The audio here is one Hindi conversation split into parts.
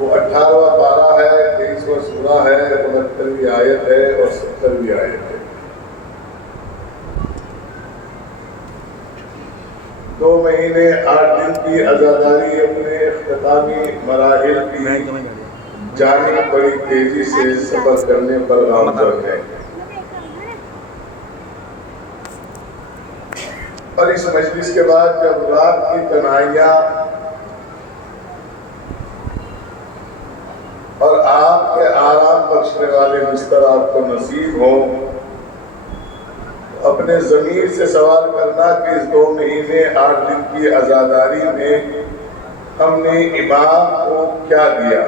वो 18वां पारा है, 23वां सूरा है, 69वीं आयत है और 70वीं आयत है। 2 महीने 8 दिन की आज़ादारी अपने इख्तितामी मराहिल की जानिब बड़ी तेजी से सफर करने पर गामज़द है और इस मजलिस के बाद जब रात की तन्हाइयाँ और आपके आराम बख्शने वाले बिस्तर आपको नसीब हो, अपने ज़मीर से सवाल करना कि इस 2 महीने 8 दिन की आज़ादारी में हमने इमाम को क्या दिया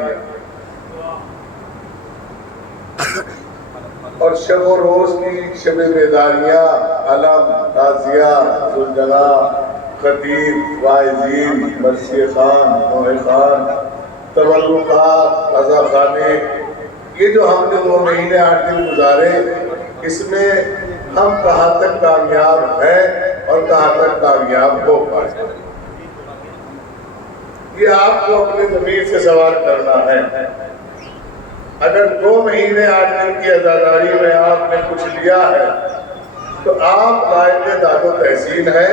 और शब और रोज़ की शब बेदारियाँ, अलम, ताज़िया, सुलझना, खतीब, वाइज़ीन, मर्सी खान, मोहे खान, तवल्लुकात, अज़ा खाने, ये जो हमने 2 महीने 8 दिन गुजारे, इसमें हम कहाँ तक कामयाब हैं और कहाँ तक कामयाब हो पाए, ये आपको अपने ज़मीर से सवाल करना है। अगर 2 महीने 8 दिन की आज़ादारी में आपने कुछ लिया है तो आप लायक दादो तहसीन है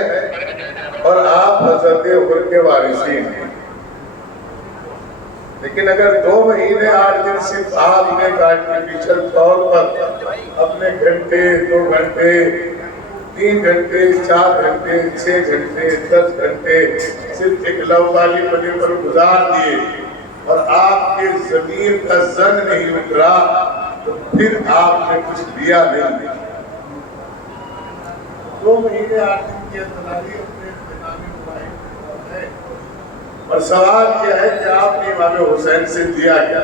और आप हज़रत उमर के वारिसीन हैं। लेकिन अगर 2 महीने 8 दिन सिर्फ आपने आर्टिफिशियल तौर पर अपने घंटे, 2 घंटे, 3 घंटे, 4 घंटे, 6 घंटे, 10 घंटे सिर्फ एक लवकाली पदे पर गुजार दिए और आपके ज़मीर का जंग नहीं उतरा तो फिर आपने कुछ लिया नहीं। 2 महीने 8 दिन की आज़ादारी अपने इख्तितामी मराहिल है और सवाल यह है कि आपने इमाम हुसैन से दिया क्या।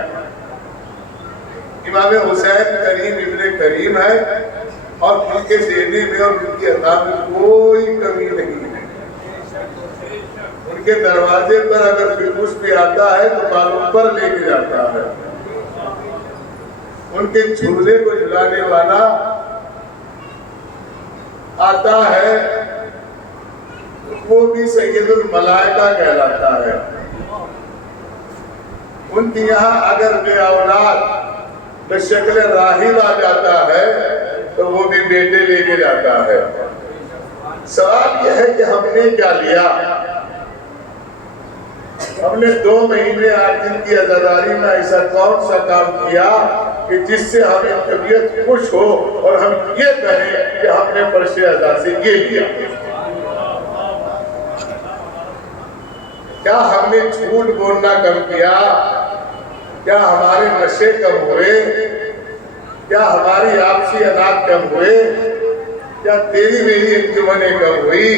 इमाम हुसैन करीम इब्ने करीम है और उनके देने में और उनकी अता में कोई कमी नहीं है। उनके दरवाजे पर अगर फिरकुश भी आता है तो बालों पर लेके जाता है। उनके झूले को झुलाने वाला आता है, वो भी सैयदुल मलाइका कहलाता है। उनके यहाँ अगर बे औलाद बशक्ल राहिब आ जाता है तो वो भी बेटे लेके जाता है। सवाल यह है कि हमने क्या लिया। हमने 2 महीने 8 दिन की आज़ादारी में ऐसा कौन सा काम किया कि जिससे हमें तबीयत खुश हो और हम ये कहें कि हमने फर्शे अज़ा से ये लिया। क्या हमने झूठ बोलना कम किया? क्या हमारे नशे कम हुए? क्या हमारी आपसी अनाज कम हुए? क्या तेरी मेरी अंजुमनें कम हुई?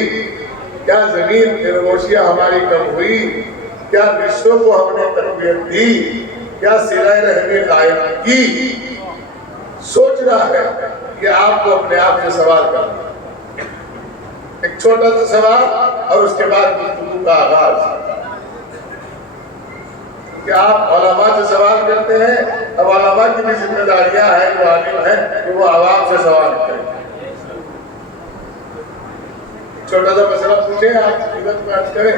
क्या जमीन फिरमोशियाँ हमारी कम हुई? क्या रिश्तों को हमने तरबियत दी? क्या सिलाए रहने कायम की? सोच रहा है कि आपको अपने आप से सवाल करना। एक छोटा सा सवाल और उसके बाद गुफ्तगू का आगाज। कि आप उलमा से सवाल करते हैं, अब उलमा की भी जिम्मेदारियां हैं, जो आलिम हैं कि वो आवाम से सवाल करें। छोटा सा मसला पूछे, आप इधर बात करें।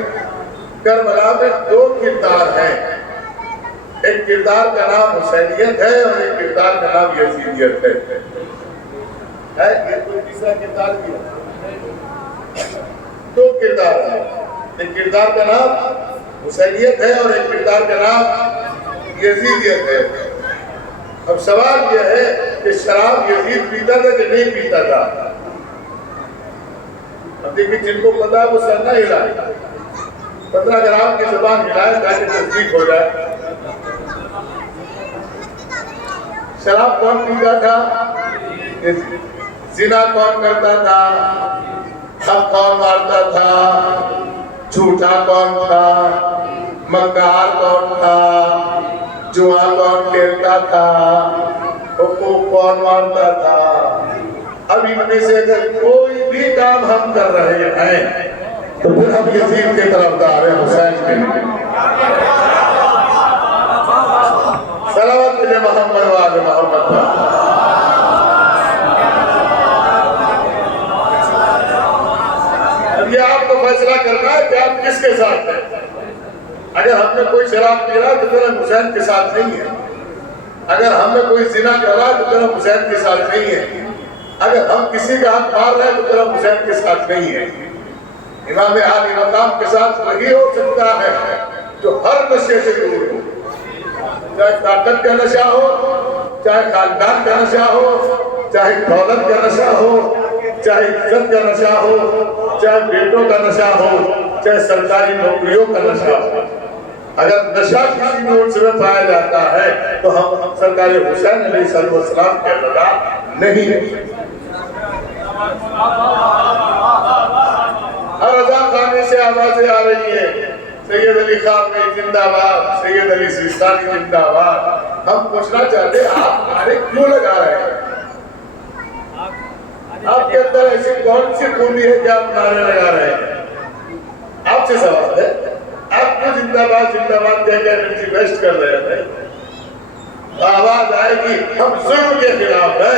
करबला में 2 किरदार हैं, एक किरदार का नाम हुसैनियत है और एक किरदार का नाम यजीदियत है। ये कोई तीसरा किरदार भी है। 2 किरदार है, एक किरदार का नाम हुसैनियत है और एक किरदार का नाम यजीदियत है। अब सवाल यह है कि शराब यजीद पीता था कि नहीं पीता था। अब देखिए, जिनको पता है वो सर ना हिलाए, 15 ग्राम की जुबान हिलाए ताकि तस्दीक हो जाए। शराब कौन पीता था? जिना कौन करता था? हक कौन मारता था? झूठा कौन था? मक्कार कौन था? जुआ कौन खेलता था? हुकूक कौन मारता था? अब इनमें से अगर कोई भी काम हम कर रहे हैं तो फिर हम यजीद के तरफदार हैं, हुसैन के। सलावत मिले मोहम्मद वाले मोहम्मद पर। अब ये आपको फैसला करना है कि आप किसके साथ हैं। अगर हमने हमें कोई शराब पी रहा तो कदम हुसैन के साथ नहीं है। अगर हमें कोई जिना कर रहा तो कदम हुसैन के साथ नहीं है। अगर हम किसी का हक मार रहे हैं तो कदम हुसैन के साथ नहीं है। इमाम आली मकाम के साथ वही हो सकता है जो हर नशे से दूर हो, चाहे ताकत का नशा हो, चाहे खानदान का नशा हो, चाहे दौलत का नशा हो, चाहे इज्जत का नशा हो, चाहे बेटों का नशा हो, चाहे सरकारी नौकरियों का नशा हो। अगर नशा किसी भी उस में पाया जाता है तो हम सरकार हुसैन अलैहिस्सलाम के लगा नहीं है। हर अज़ान खाने से आवाजें आ रही है, सैयद अली खान जिंदाबाद, सैयद अली सिस्तानी जिंदाबाद। हम पूछना चाहते आप नारे क्यों लगा रहे हैं? आपके अंदर ऐसी कौन सी खूबी है कि आप नारे लगा रहे हैं? आपसे सवाल है, आप क्यों जिंदाबाद जिंदाबाद कह के एनर्जी वेस्ट कर रहे हैं? आवाज आएगी हम जुल्म के खिलाफ है,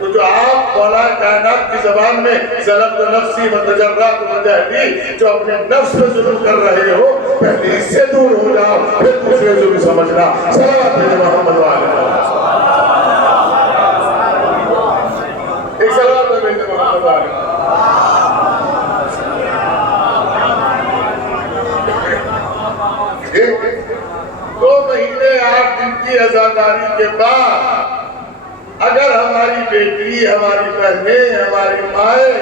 तो जो आप मौला कायनात की जबान में ज़लम नफ्सी व तजर्रत व जहदी, जो अपने नफ्स पे जुल्म कर रहे हो, पहले इससे दूर हो जाओ, फिर दूसरे जुल्म समझना। सलावत है मोहम्मद वाले एक सलावत है मोहम्मद वाले। 2 महीने 8 दिन की आजादारी के बाद अगर हमारी बेटी, हमारी बहनें, हमारी माएँ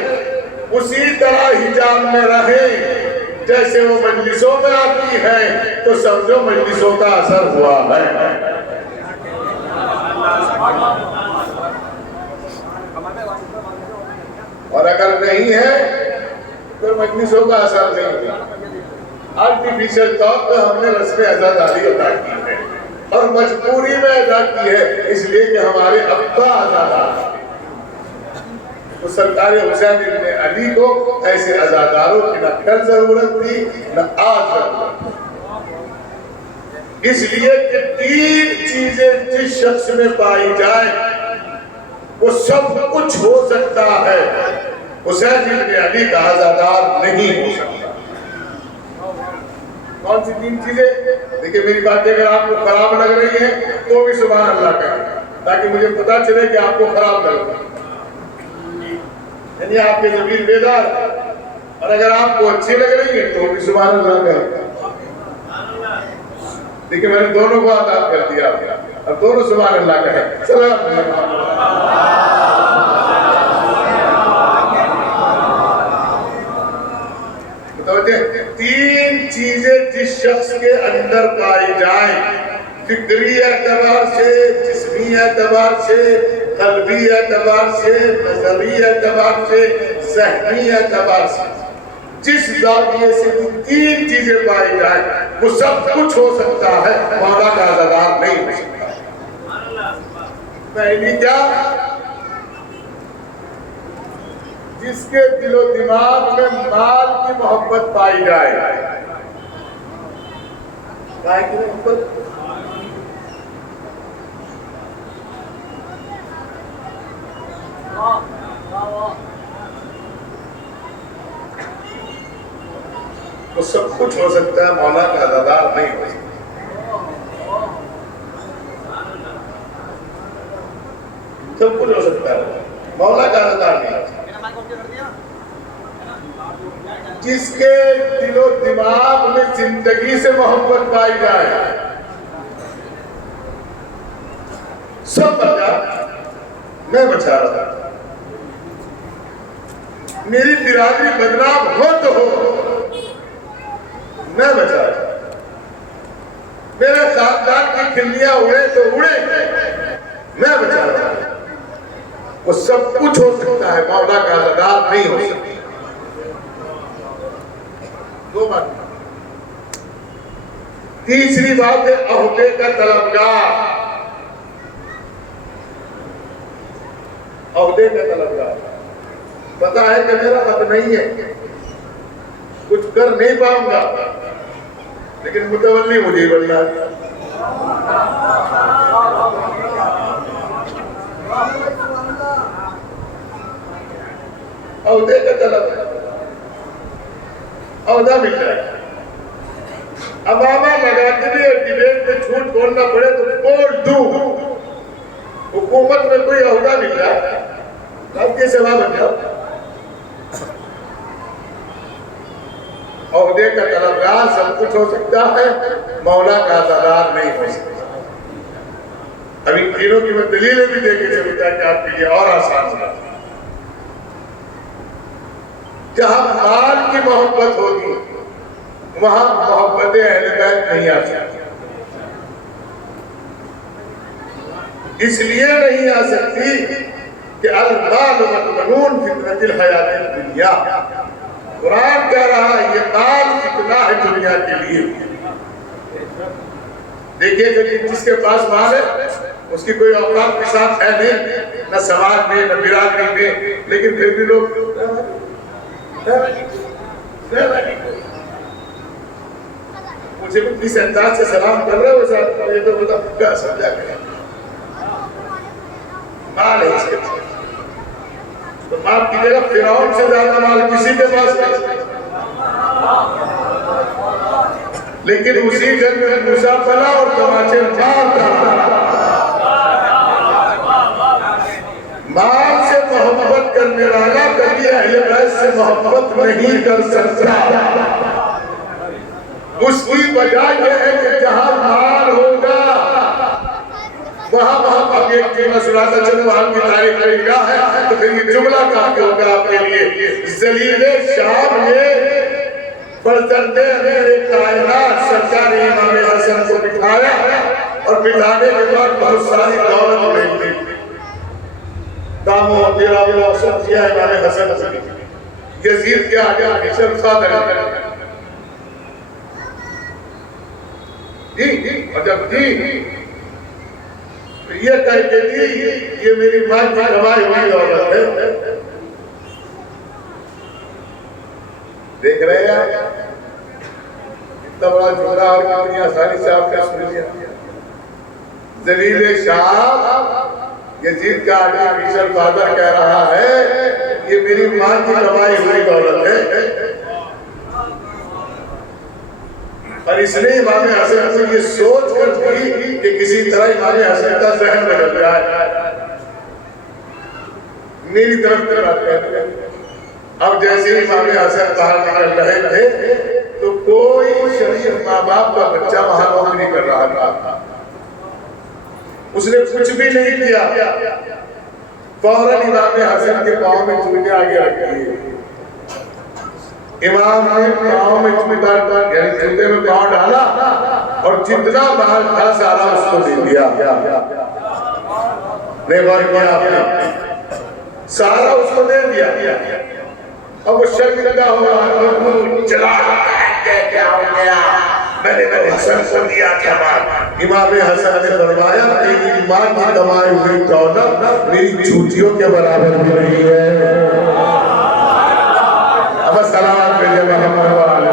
उसी तरह हिजाब में रहें जैसे वो मजलिसों में आती हैं, तो समझो मजलिसों का असर हुआ है। और अगर नहीं है तो मजलिसों का असर नहीं हुआ। आर्टिफिशियल तौर पर हमने रस्म आजादारी अदा की है और मजबूरी में अदा की है, इसलिए कि हमारे अब्बा आजादार। तो सरकार हुसैन इब्ने अली को ऐसे आजादारों की न कल जरूरत थी न आज जरूरत। इसलिए कि 3 चीजें जिस शख्स में पाई जाए वो सब कुछ हो सकता है, हुसैन इब्ने अली का आजादार नहीं हो सकता। कौन सी 3 चीजें? देखिए मेरी बात अगर आपको खराब लग रही है तो भी सुभान अल्लाह करें, ताकि मुझे पता चले कि आपको खराब लग रही है, यानी आपके ज़मीर बेदार। और अगर आपको अच्छी लग रही है तो भी सुभान अल्लाह करें। देखिए मैंने दोनों को आजाद कर दिया, अब दोनों सुभान अल्लाह करें। तो 3 चीजें जिस शख्स के अंदर पाई जाए, फिक्री एतबार से, जिस्मी एतबार से, कल्बी एतबार से, नजरी एतबार से, ज़हनी एतबार से, जिस जाविये से 3 चीजें पाई जाए वो सब कुछ हो सकता है, मौला का आजादार नहीं हो सकता। पहली क्या? जिसके दिलो दिमाग में माल की मोहब्बत पाई जाए। काय की मोहब्बत? तो सब कुछ हो सकता है, मौला का आजादार नहीं हो सकता। सब कुछ हो सकता है, मौला का आजादार नहीं हो सकता। जिसके दिलो दिमाग में जिंदगी से मोहब्बत पाई जाए, सब बचा, मैं बचा रहा। मेरी बिरादरी बदनाम हो तो हो, मैं बचा रहा। मेरे खानदान की खिल्लियां उड़े तो उड़े, मैं बचा रहा। वो सब कुछ हो सकता है, मौला का आजादार नहीं हो सकता। 2 बात। तीसरी बात है अहदे का तलबगार। अहदे का तलबगार पता है कि मेरा हक नहीं है, कुछ कर नहीं पाऊंगा, लेकिन मुतवल्ली मुझे बनना है। अहदे का तलब, अहदा मिल जाए। अवामा लगा के भी डिबेट में झूठ बोलना पड़े तो बोल दूं। हुकूमत में कोई ओहदा मिल रहा है, आपके सेवा बन जाओ। ओहदे का तलबगार सब कुछ हो सकता है, मौला का अदादार नहीं हो सकता। अभी तीनों की मैं दलीलें भी देके चलूंगा कि आपके लिए और आसान होगा। जहां माल की मोहब्बत होगी वहां मोहब्बत अहले बैत नहीं आ सकती। इसलिए नहीं आ सकती कि अल-माल वल-बनून फितनतुल हयातिद दुनिया। कुरान कह रहा है ये माल फितना है दुनिया के लिए। देखिए कि जिसके पास माल है उसकी कोई औकात के साथ है नहीं, न समाज में न बिरादरी में, लेकिन फिर भी लोग मुझे किस अंदाज से सलाम कर रहे हो साहब, ये तो बता क्या समझा गया। माल है इसके पास तो माफ कीजिएगा, फिरौन से ज्यादा माल किसी के पास नहीं। लेकिन उसी घर में मूसा पला और तमाचे मारता। माल से मोहब्बत करने वाला कभी अहले बैत से मोहब्बत नहीं कर सकता। उसकी वजह यह है कि जहां माल होगा वहां अब एक जुमला सुनाता चलो, वहां की तारीफ का निगाह है तो फिर ये जुमला काफी होगा आपके लिए। जलीले शाम ने फर्जंदे मेरे कायनात सरकार इमाम हसन को बिठाया और बिठाने के बाद बहुत सारी दौलत मिली। दामो तेरा औसत किया इमाम हसन से यजीद के आगे हसन सादर जी अजब जी ये कहते थी ये मेरी मां की कमाई हुई दौलत है। देख रहे हैं इतना बड़ा जुमला और कितनी आसानी से आपने सुन लिया। जलील शाह यजीद का आगे मिशर फादर कह रहा है ये मेरी मां की कमाई हुई दौलत है। और इसने इमाम हसन से ये सोच कर दी कि किसी तरह इमाम हसन का जहन बदल जाए, मेरी तरफ की बात कहते हैं। अब जैसे इमाम हसन बाहर निकल रहे थे तो कोई शरीफ माँ बाप का बच्चा वहां नौकरी कर रहा था। उसने कुछ भी नहीं किया, फौरन इमाम हसन के पाँव में जूते आगे रख दिए। इमाम ने पाँव में जूता यानी जूते में पाँव डाला और जितना माल था सारा उसको दे दिया। नहीं गौर किया आपने, सारा उसको दे दिया। अब वो शर्मिंदा हो रहा चला क्या हो गया, मैंने हसन को दिया था माल। इमाम हसन ने फरमाया तेरी मां की कमाई हुई दौलत मेरी जूतियों के बराबर भी नहीं है। अब सलाम भेजे मोहम्मद वाले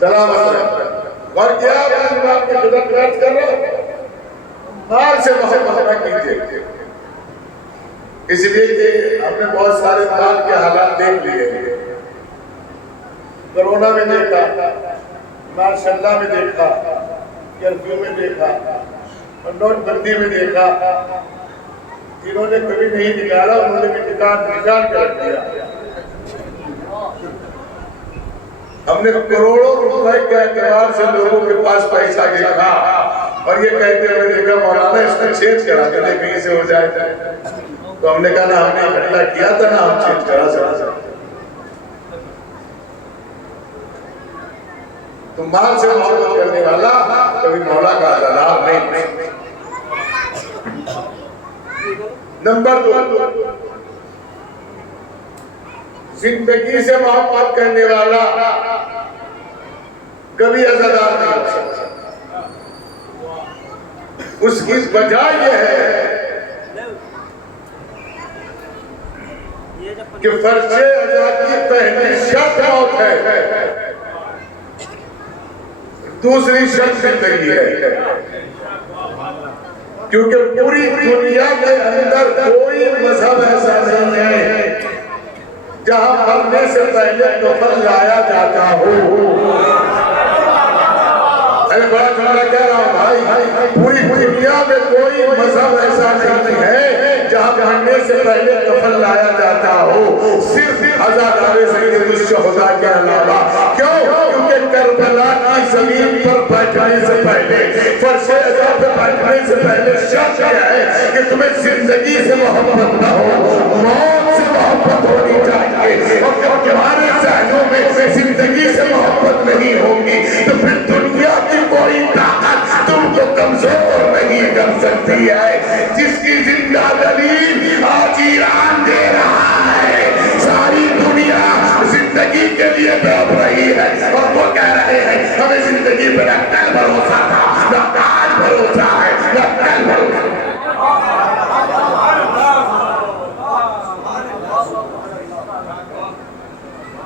सलाम और क्या आपके खुदा प्राप्त कर रहे हो। माल से मोहब्बत न कीजिए, इसलिए कि हमने बहुत सारे माल के हालात देख लिए। कोरोना में देखा, माशाअल्लाह में देखा, कर्फ्यू में देखा और नोटबंदी में देखा। जिन्होंने कभी नहीं निकाला उन्होंने भी निकाल कर रख दिया। हमने करोड़ों रुपए के एतबार से लोगों के पास पैसा देखा और ये कहते हुए देखा मौलाना इसमें चेंज करा के देखिए से हो जाए। तो हमने कहा ना हमने इकट्ठा किया था ना हम चेंज करा सकते। तो माल से मोहब्बत करने वाला कभी मौला का अदादार नहीं। नंबर 2, जिंदगी से मोहब्बत करने वाला कभी अज़ादार नहीं हो सकता। उसकी वजह यह है कि फर्ज़े अज़ा की पहली शर्त मौत है, दूसरी शर्त जिंदगी है। क्योंकि पूरी दुनिया के अंदर कोई मजहब ऐसा नहीं है जहां मरने से पहले कफन लाया जाता हो। अरे बड़ा झगड़ा कह रहा हूँ भाई, पूरी दुनिया में कोई मजहब ऐसा नहीं है जहां मरने से पहले कफन लाया जाता हो, सिर्फ अज़ादारे सैयद शुहदा के अलावा। क्यों? क्योंकि करबला की जमीन पर बैठने से पहले, फर्शे अज़ा पे बैठने से पहले शर्त क्या है कि तुम्हें जिंदगी से मोहब्बत न हो, मौत से मोहब्बत होनी चाहिए। और जब तुम्हारे ज़हनों में जिंदगी से मोहब्बत नहीं होगी तो फिर दुनिया की कोई ताकत तुमको कमजोर नहीं कर सकती है। जिसकी जिंदा दलील आज ईरान दे रहा है, सारी दुनिया जिंदगी के लिए दौड़ रही है और वो कह रहे हैं हमें जिंदगी पर न कल भरोसा था, न आज भरोसा है, न कल भरोसा।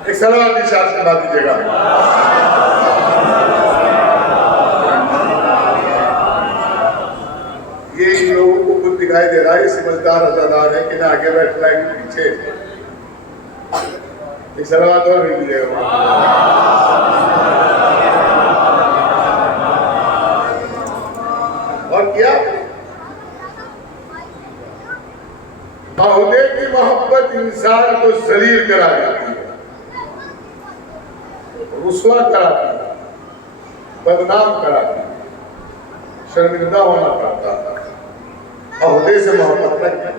एक सलाम निशान से बात दीजिएगा। ये इन लोगों को खुद दिखाई दे रहा है, समझदार अज़ादार है कि ना आगे बैठना है कि पीछे। एक सलावत और भी दीजिएगा। और क्या औहदे की मोहब्बत इंसान को जलील करा देती है, रुसवा कराती है, बदनाम कराती है, शर्मिंदा होना पड़ता है। औहदे से मोहब्बत रखने,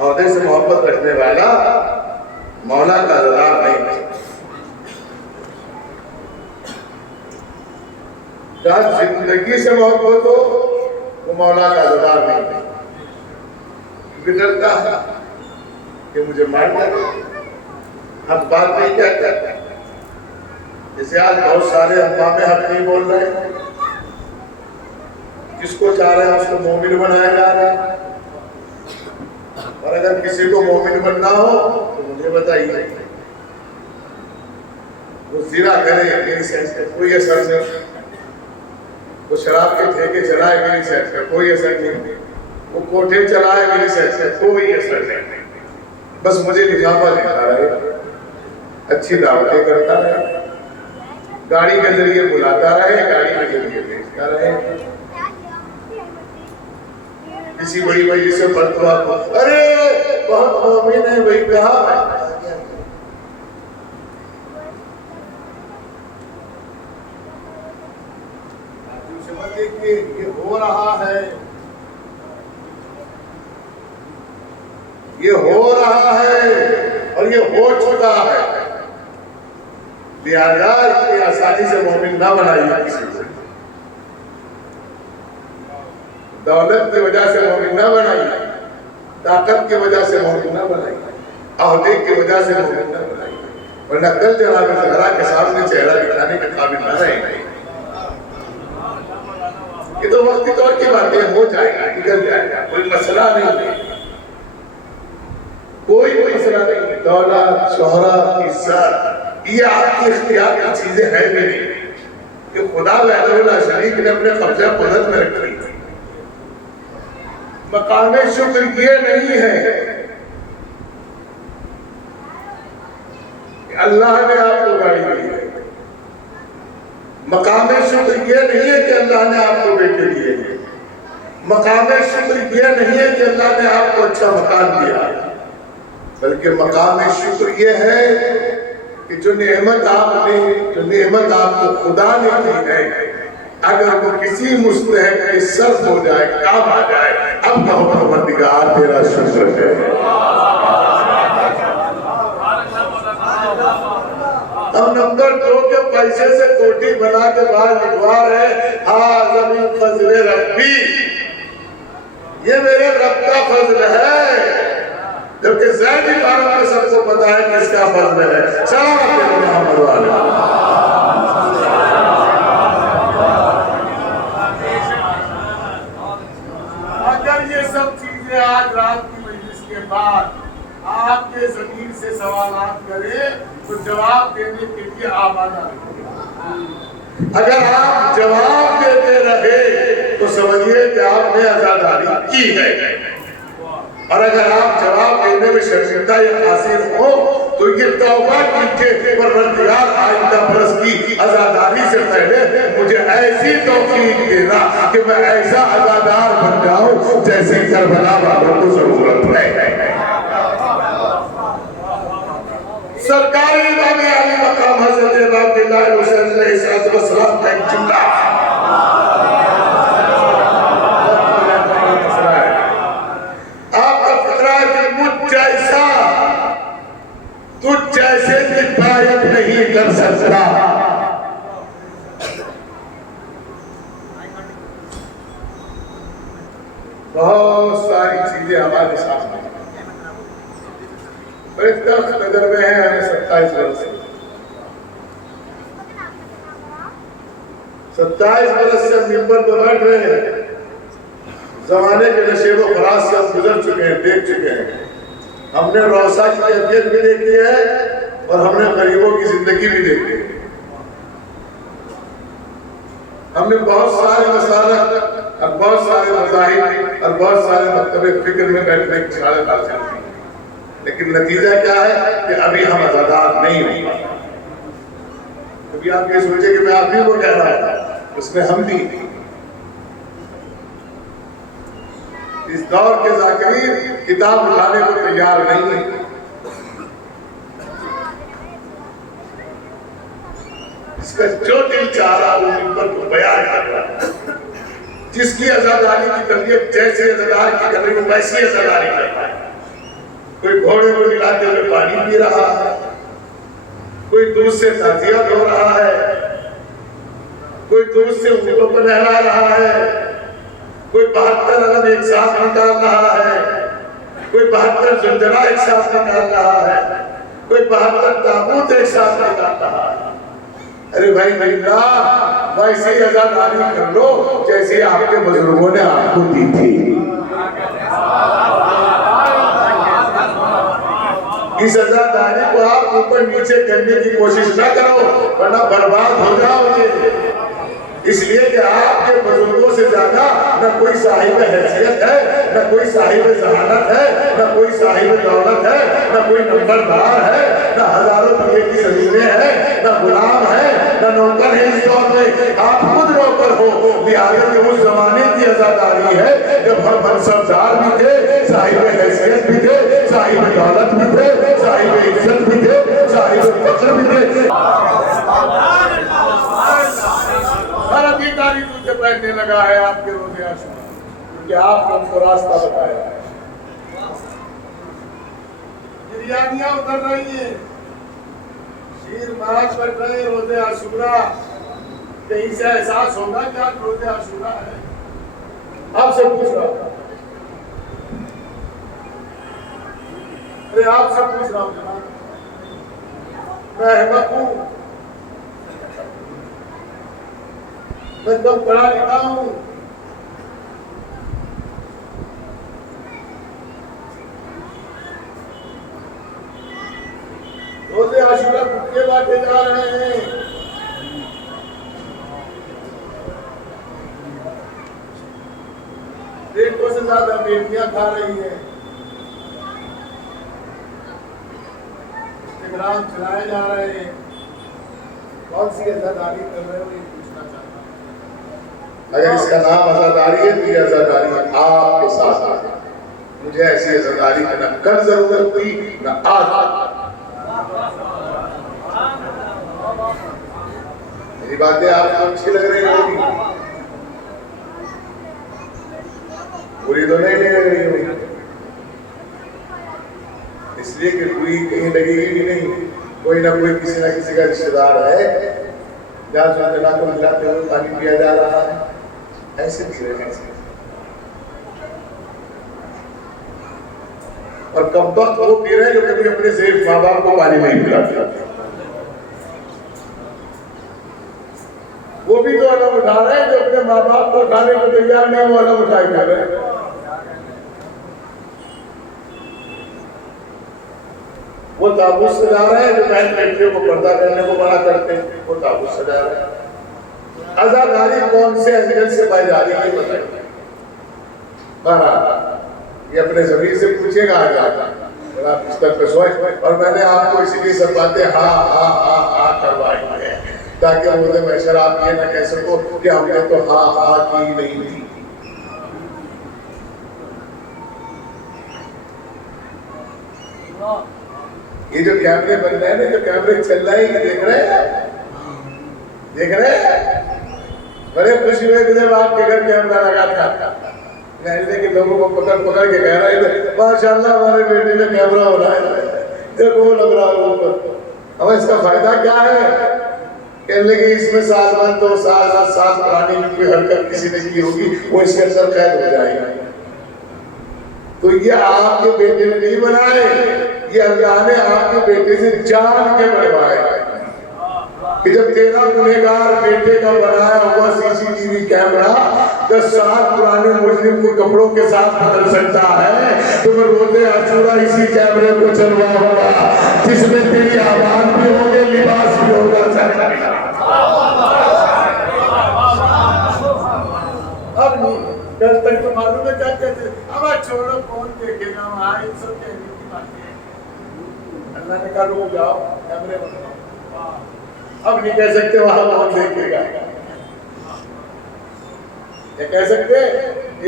औहदे से मोहब्बत रखने वाला मौला का अज़ादार नहीं है। जिंदगी से मोहब्बत हो वो मौला का अज़ादार नहीं है। डरता है कि मुझे मार देगा, हम बात नहीं क्या कहते। जैसे आज बहुत सारे अम्मामे हक नहीं बोल रहे हैं, जिसको चाह रहे हैं उसको मोमिन बनाया जा रहा है। और अगर किसी को मोमिन बनना हो तो मुझे बताइए, वो ज़िना करे मेरी सेंस पे कोई असर नहीं, वो शराब के ठेके चलाए मेरी सेंस पे कोई असर नहीं, वो कोठे चलाए मेरी सेंस पे कोई असर नहीं। बस मुझे लिफाफा देता रहे, अच्छी दावतें करता रहे, गाड़ी के जरिए बुलाता रहे, गाड़ी के जरिए भेजता रहे। किसी बड़ी वजह से फतवा, अरे बहुत मोमिन है भाई, कहा देखिए ये हो रहा है, ये हो रहा है और ये हो चुका है। लिहाजा इतनी आसानी से मोमिन ना बनाइए किसी को, दौलत की वजह से मोमिन ना बनाइए, ताकत की वजह से मोमिन ना बनाइए, अहदे की वजह से मोमिन ना बनाइए, वरना कल जनाब ज़हरा के सामने चेहरा दिखाने के काबिल न रहेंगे। ये तो वक्ती तौर की बातें, हो जाएगा, निकल जाएगा, कोई मसला नहीं है, कोई मसला नहीं। दौलत, शोहरत, इज्जत ये आपकी इख्तियार की चीजें हैं भी नहीं, कि खुदा वहदहुल शरीक ने अपने कब्जा कुदरत में रखी। मकाम शुक्र ये नहीं है कि अल्लाह ने आपको गाड़ी दी है, मकाम शुक्र ये नहीं है कि अल्लाह ने आपको बेटे दिए, मकाम शुक्र ये नहीं है कि अल्लाह ने आपको अच्छा मकान दिया, बल्कि मकाम शुक्र ये है कि जो नेमत आपको खुदा ने दी है, अगर वो किसी मुस्तहक के सर्फ हो जाए, काम आ जाए, अब कहो परवरदिगार तेरा शुक्र है। हम नंबर 2 के पैसे से कोठी बना के बाहर लिखवा रहे, हाँ ज़मीन फज़्ल रब्बी, ये मेरे रब का फजल है, जबकि ज़ाहिरी बात में सबको पता है किसका फजल है। अगर ये सब चीजें आज रात की मजलिस के बाद आपके ज़मीर से सवालात करें तो जवाब देने के लिए आमादा रहें। अगर आप जवाब देते रहे तो समझिए कि आपने आजादारी की है, और अगर आप जवाब देने में शर्मिंदा या कासिर हो तो ये तौबा कीजिए, परवरदिगार आइंदा बरस की आजादारी से पहले मुझे ऐसी तौफीक देना कि मैं ऐसा आजादार बन जाऊं जैसी करबला वालों को जरूरत है। सरकारी इमाम आली मकाम हजरत अब्दुल्लाह हुसैन अलैहिस्सलाम का एक जुमला आपका फिक्रा है कि मुझ जैसा तुझ जैसे किफायत नहीं कर सकता। बहुत सारी चीजें हमारे सामने, एक तर्क नजर में है हमें 27 वर्ष से 27 वर्ष से मिंबर पर बैठ रहे हैं। जमाने के नशेब व फराज से हम गुजर चुके हैं, देख चुके हैं। हमने रौसा की कैफियत भी देखी है और हमने गरीबों की जिंदगी भी देखी है। हमने बहुत सारे मसालक और बहुत सारे मज़ाहिब और बहुत सारे मकतबे फिक्र में बैठने की शहादत हासिल की, लेकिन नतीजा क्या है कि अभी हम आजादार नहीं हो पाए। क्योंकि आप ये सोचे कि मैं आप ही को कह रहा था, उसमें हम भी इस दौर के ज़ाकिरीन किताब उठाने को तैयार नहीं है। इसका जो दिल चाह रहा वो मिंबर को बयान कर रहा है। जिसकी आजादारी की तबीयत जैसे आजादार की कर रही हो वैसी आजादारी कर रहा है। कोई घोड़े को मिलाते हुए पानी पी रहा है, कोई दूध से ताजिया धो रहा है, कोई दूध से ऊँटों को नहला रहा है, कोई 72 अदद एक साथ निकाल रहा है, कोई 72 जुंजना एक साथ निकाल रहा है, कोई 72 ताबूत एक साथ निकाल रहा है। अरे भाई भैया, वैसी आजादारी कर लो जैसे आपके बुजुर्गों ने आपको दी थी। इस आजादारी को आप ऊपर नीचे करने की कोशिश न करो, वरना बर्बाद हो जाओगे। इसलिए कि आपके बुजुर्गों से ज्यादा न कोई साहिब हैसियत है, न कोई साहिब जहानत है, न कोई साहिब दौलत है, न कोई नंबरदार है, न हजारों रुपये की जमीनें हैं, न गुलाम है, न नौकर है। इस दौर में आप खुद नौकर हो। लिहाजा में उस जमाने की आजादारी है जब हम मनसबदार भी थे, साहिब हैसियत भी थे, साहिब दौलत भी थे, साहिब इज्जत भी थे, साहिब फख्र भी थे। हर अधिकारी तुझे पहनने लगा है आपके रोज़े आशूरा, क्योंकि आपने उनको रास्ता बताया है। बिरयानियां उतर रही हैं, शीर महाराज बढ़ रहे रोज़े आशूरा। कहीं से एहसास होगा कि आज रोज़े आशूरा है। आपसे पूछ रहा हूं, अरे आपसे पूछ रहा हूं जनाब, मैं अहमद हूं, मैं तो पढ़ा लिखा हूं, रोज़े आशूरा भूखे बांटे जा रहे हैं। डेढ़ से ज्यादा बेटियां खा रही हैं, इंस्टाग्राम चलाए जा रहे हैं। कौन सी आजादारी कर रहे हो ये पूछना चाहता हूं। अगर इसका नाम आजादारी है तो ये आजादारी आपके साथ है। मुझे ऐसी आजादारी की न कल जरूरत थी न आज। मेरी बातें आपको अच्छी लग रही होगी, पूरी तो नहीं लग रही होगी, इसलिए कि पूरी कहीं लगेगी भी नहीं। कोई ना कोई किसी ना किसी का रिश्तेदार है जहाँ सुनना को मिलाते हुए पानी पिया जा रहा है, ऐसे पी रहे हैं। और कब वक्त वो पी रहे हैं जो कभी अपने सेफ माँ बाप को पानी नहीं पिलाते। वो भी तो अलग उठा रहे हैं जो अपने माँ बाप को उठाने को तैयार नहीं, वो अलग उठाए जा रहे हैं। वो ताबूत सजा रहे हैं जो बहन बेटियों को पर्दा करने को मना करते हैं, वो ताबूत सजा रहे हैं। अजादारी कौन से एंगल से पाई जा रही है ये बताइए। महाराज ये अपने जमीन से पूछेगा आज आप बिस्तर पे सोए, और मैंने आपको इसलिए सब बातें हाँ हाँ हाँ हाँ करवाई है ताकि मुझे मैशर आप ये ना कह सको कि हमने तो हाँ हाँ की नहीं थी। ये जो कैमरे बन रहे हैं ना, जो कैमरे चल रहे हैं, देख रहे हैं, देख रहे हैं, बड़े खुशी हुए जब आपके घर कैमरा लगा था, कि लोगों को पकड़ पकड़ के कह रहा है माशाल्लाह हमारे बेटे में कैमरा हो रहा है, देखो वो लग रहा है ऊपर। अब इसका फायदा क्या है? कहने लगे इसमें 7 साल 2 साल 10 साल पुरानी जो कोई हरकत किसी ने की होगी वो इसके अंदर कैद हो जाएगी। तो ये आपके बेटे ने नहीं बनाए, ये अल्लाह ने आपके बेटे से जान के बनवाए कि जब तेरा गुनहगार बेटे का बनाया हुआ सीसीटीवी कैमरा 10 साल पुराने मुस्लिम को कपड़ों के साथ बदल सकता है, तो मैं रोजे अशूरा इसी कैमरे को चलवाऊंगा जिसमें तेरी आवाज भी होगी, लिबास भी होगा। अब कल तक तो मालूम है क्या कहते, अब छोड़ो कौन देखेगा वहाँ, इन सब कहने की बातें। अल्लाह ने कहा रुक जाओ कैमरे बनाओ, अब नहीं कह सकते वहां कौन देखेगा, ये कह सकते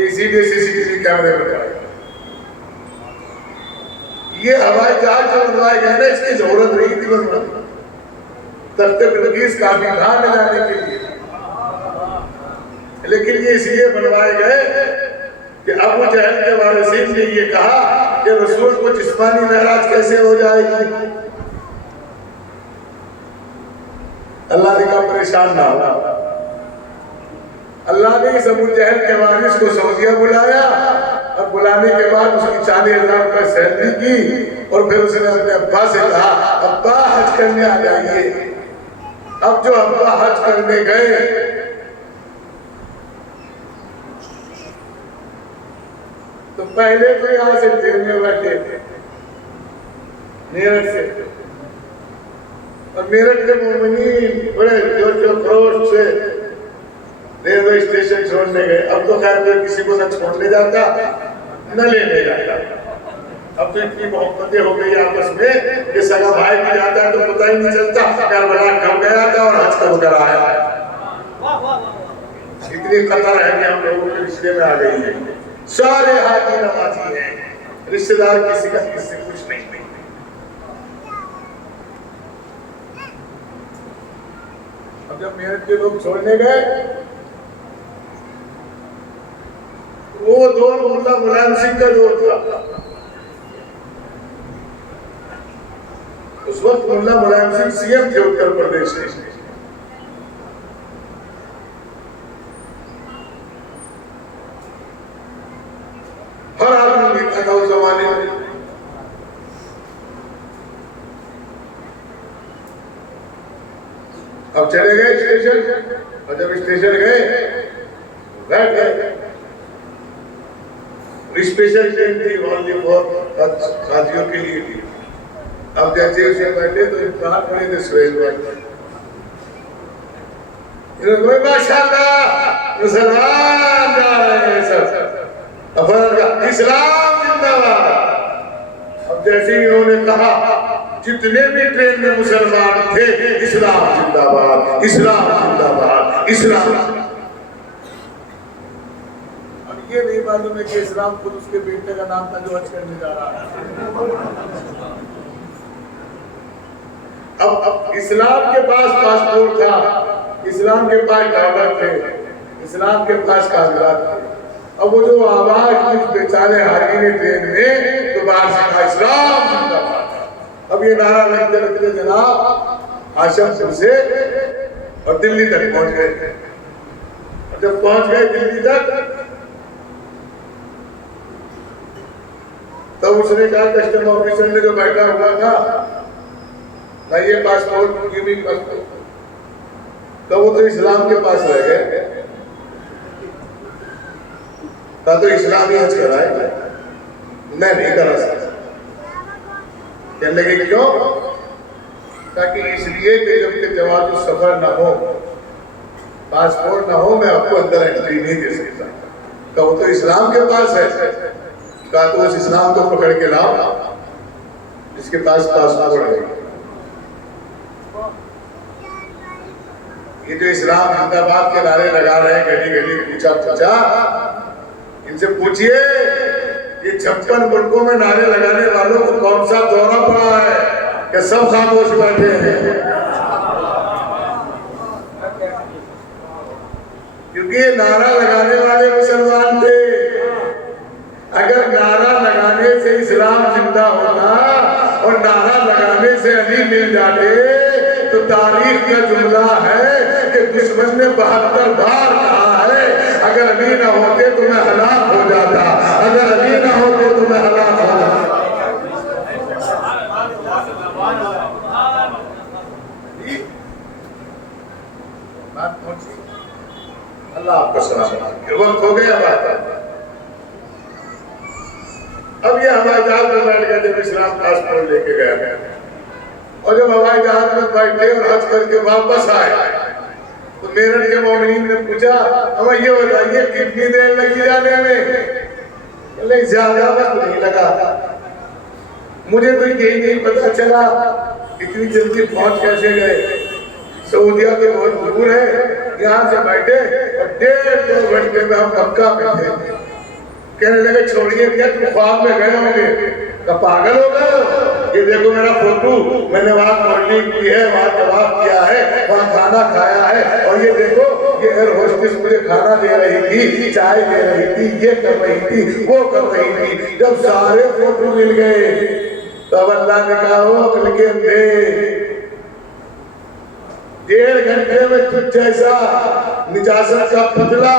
इसीलिए सीसीटीवी कैमरे बनाए। ये हवाई जहाज जो बनवाए गए ना, इसकी जरूरत नहीं थी बनवाने, तख्ते बिल्किस काफी था ले जाने के लिए, लेकिन ये इसलिए बनवाए गए कि अबू जहल के वारिसीन ने ये कहा कि रसूल को जिस्मानी महराज कैसे हो जाएगी। अल्लाह ने कहा परेशान ना हो। अल्लाह ने इस अबू जहल के वारिस को सऊदिया बुलाया, और बुलाने के बाद उसकी 40,000 रुपए सैलरी की, और फिर उसने अपने अब्बा से कहा अब्बा हज करने आ जाइए। अब जो अब्बा हज करने गए तो पहले तो यहाँ से ट्रेन में बैठे मेरठ से, और मेरठ के मोमिनीन बड़े जोर खरोश से रेलवे स्टेशन छोड़ने गए। अब तो खैर कोई किसी को न छोड़ने जाता न लेने जाता, अब तो इतनी मोहब्बतें हो गई आपस में कि सगा भाई भी जाता है तो पता ही नहीं चलता करबला कब गया था और हज कब कर आया। इतनी खतर है कि हम लोगों के रिश्ते में आ गई है, सारे हाथी नमाजी हैं, रिश्तेदार किसी का किससे कुछ नहीं। अब जब मेरठ के लोग छोड़ने गए, वो दौर मुल्ला मुलायम सिंह का दौर था। उस वक्त मुल्ला मुलायम सिंह सीएम थे उत्तर प्रदेश में। हर आदमी देखता था उस जमाने में। अब चले गए स्टेशन, और जब स्टेशन गए बैठ गए, स्पेशल ट्रेन थी ओनली फॉर शादियों के लिए थी। अब जैसे उसे बैठे तो इम्तिहान पड़े थे सुहेल भाई, माशाल्लाह मुसलमान जा रहे हैं सब, इस्लाम जिंदाबाद। अब जैसे ही उन्होंने कहा जितने भी ट्रेन में मुसलमान थे इस्लाम जिंदाबाद, इस्लाम जिंदाबाद, इस्लाम। अब ये नहीं मालूम है कि इस्लाम खुद उसके बेटे का नाम था जो हज करने जा रहा है। अब इस्लाम के पास पासपोर्ट था, इस्लाम के पास डॉलर थे, इस्लाम के पास कागजात थे। अब वो जो आवाज कुछ बेचारे हारी ने ट्रेन में तो बाहर से कहा इस्लाम जिंदाबाद। अब ये नारा लगते लगते जनाब आशमपुर से और दिल्ली तक पहुंच गए। और जब पहुंच गए दिल्ली तक तब उसने कहा कस्टम ऑफिसर ने जो बैठा हुआ था ना ये पासपोर्ट ये भी पासपोर्ट, तो वो तो इस्लाम के पास रह गए, तो इस्लाम ही हज कराए, मैं नहीं करा सकता। कहने लगे क्यों? ताकि इसलिए कि जब के जवाब सफर ना हो पासपोर्ट ना हो मैं आपको अंदर एंट्री नहीं दे सकता। कहा वो तो इस्लाम के पास है। कहा तो उस इस्लाम को पकड़ के लाओ जिसके पास पासपोर्ट है। ये जो इस्लाम जिंदाबाद के नारे लगा रहे हैं गली गली पूछा इनसे पूछिए ये 56 मुल्कों में नारे लगाने वालों को कौन सा दौरा पड़ा है कि सब खामोश बैठे हैं। क्योंकि ये नारा लगाने वाले मुसलमान थे। अगर नारा लगाने से इस्लाम जिंदा होता और नारा लगाने से अली मिल जाते तो तारीख का जुमला है कि दुश्मन ने 72 बार कहा है अगर अली ना होते तो मैं हलाक हो जाता, अगर अली ना होते तो मैं हलाक हो जाता। अल्लाह आपको सलामत। वक्त हो गया बात। अब ये हवाई जहाज में बैठ गए जब इस्लाम पासपोर्ट लेके गए और जब हवाई जहाज में बैठे और हज करके वापस आए तो मेरठ के मोमिनीन ने पूछा हमें ये बताइए कितनी देर लगी जाने में? बोले ज्यादा वक्त नहीं लगा, मुझे तो यही नहीं पता चला इतनी जल्दी पहुंच कैसे गए। सऊदिया तो बहुत दूर है, यहाँ से बैठे और 1.5-2 घंटे में हम मक्का में थे। कहने लगे छोड़िए क्या तुम ख्वाब में गए होंगे? तो पागल हो गए। ये देखो मेरा फोटो, मैंने वहाँ मॉडलिंग की है, वहाँ जवाब किया है, वहाँ खाना खाया है और ये देखो ये एयर होस्टेस मुझे खाना दे रही थी, चाय दे रही थी, ये कर रही थी, वो कर रही थी। जब सारे फोटो मिल गए तब अल्लाह ने कहा हो अकल के अंधे 1.5 घंटे में तुझ जैसा निजासत का पुतला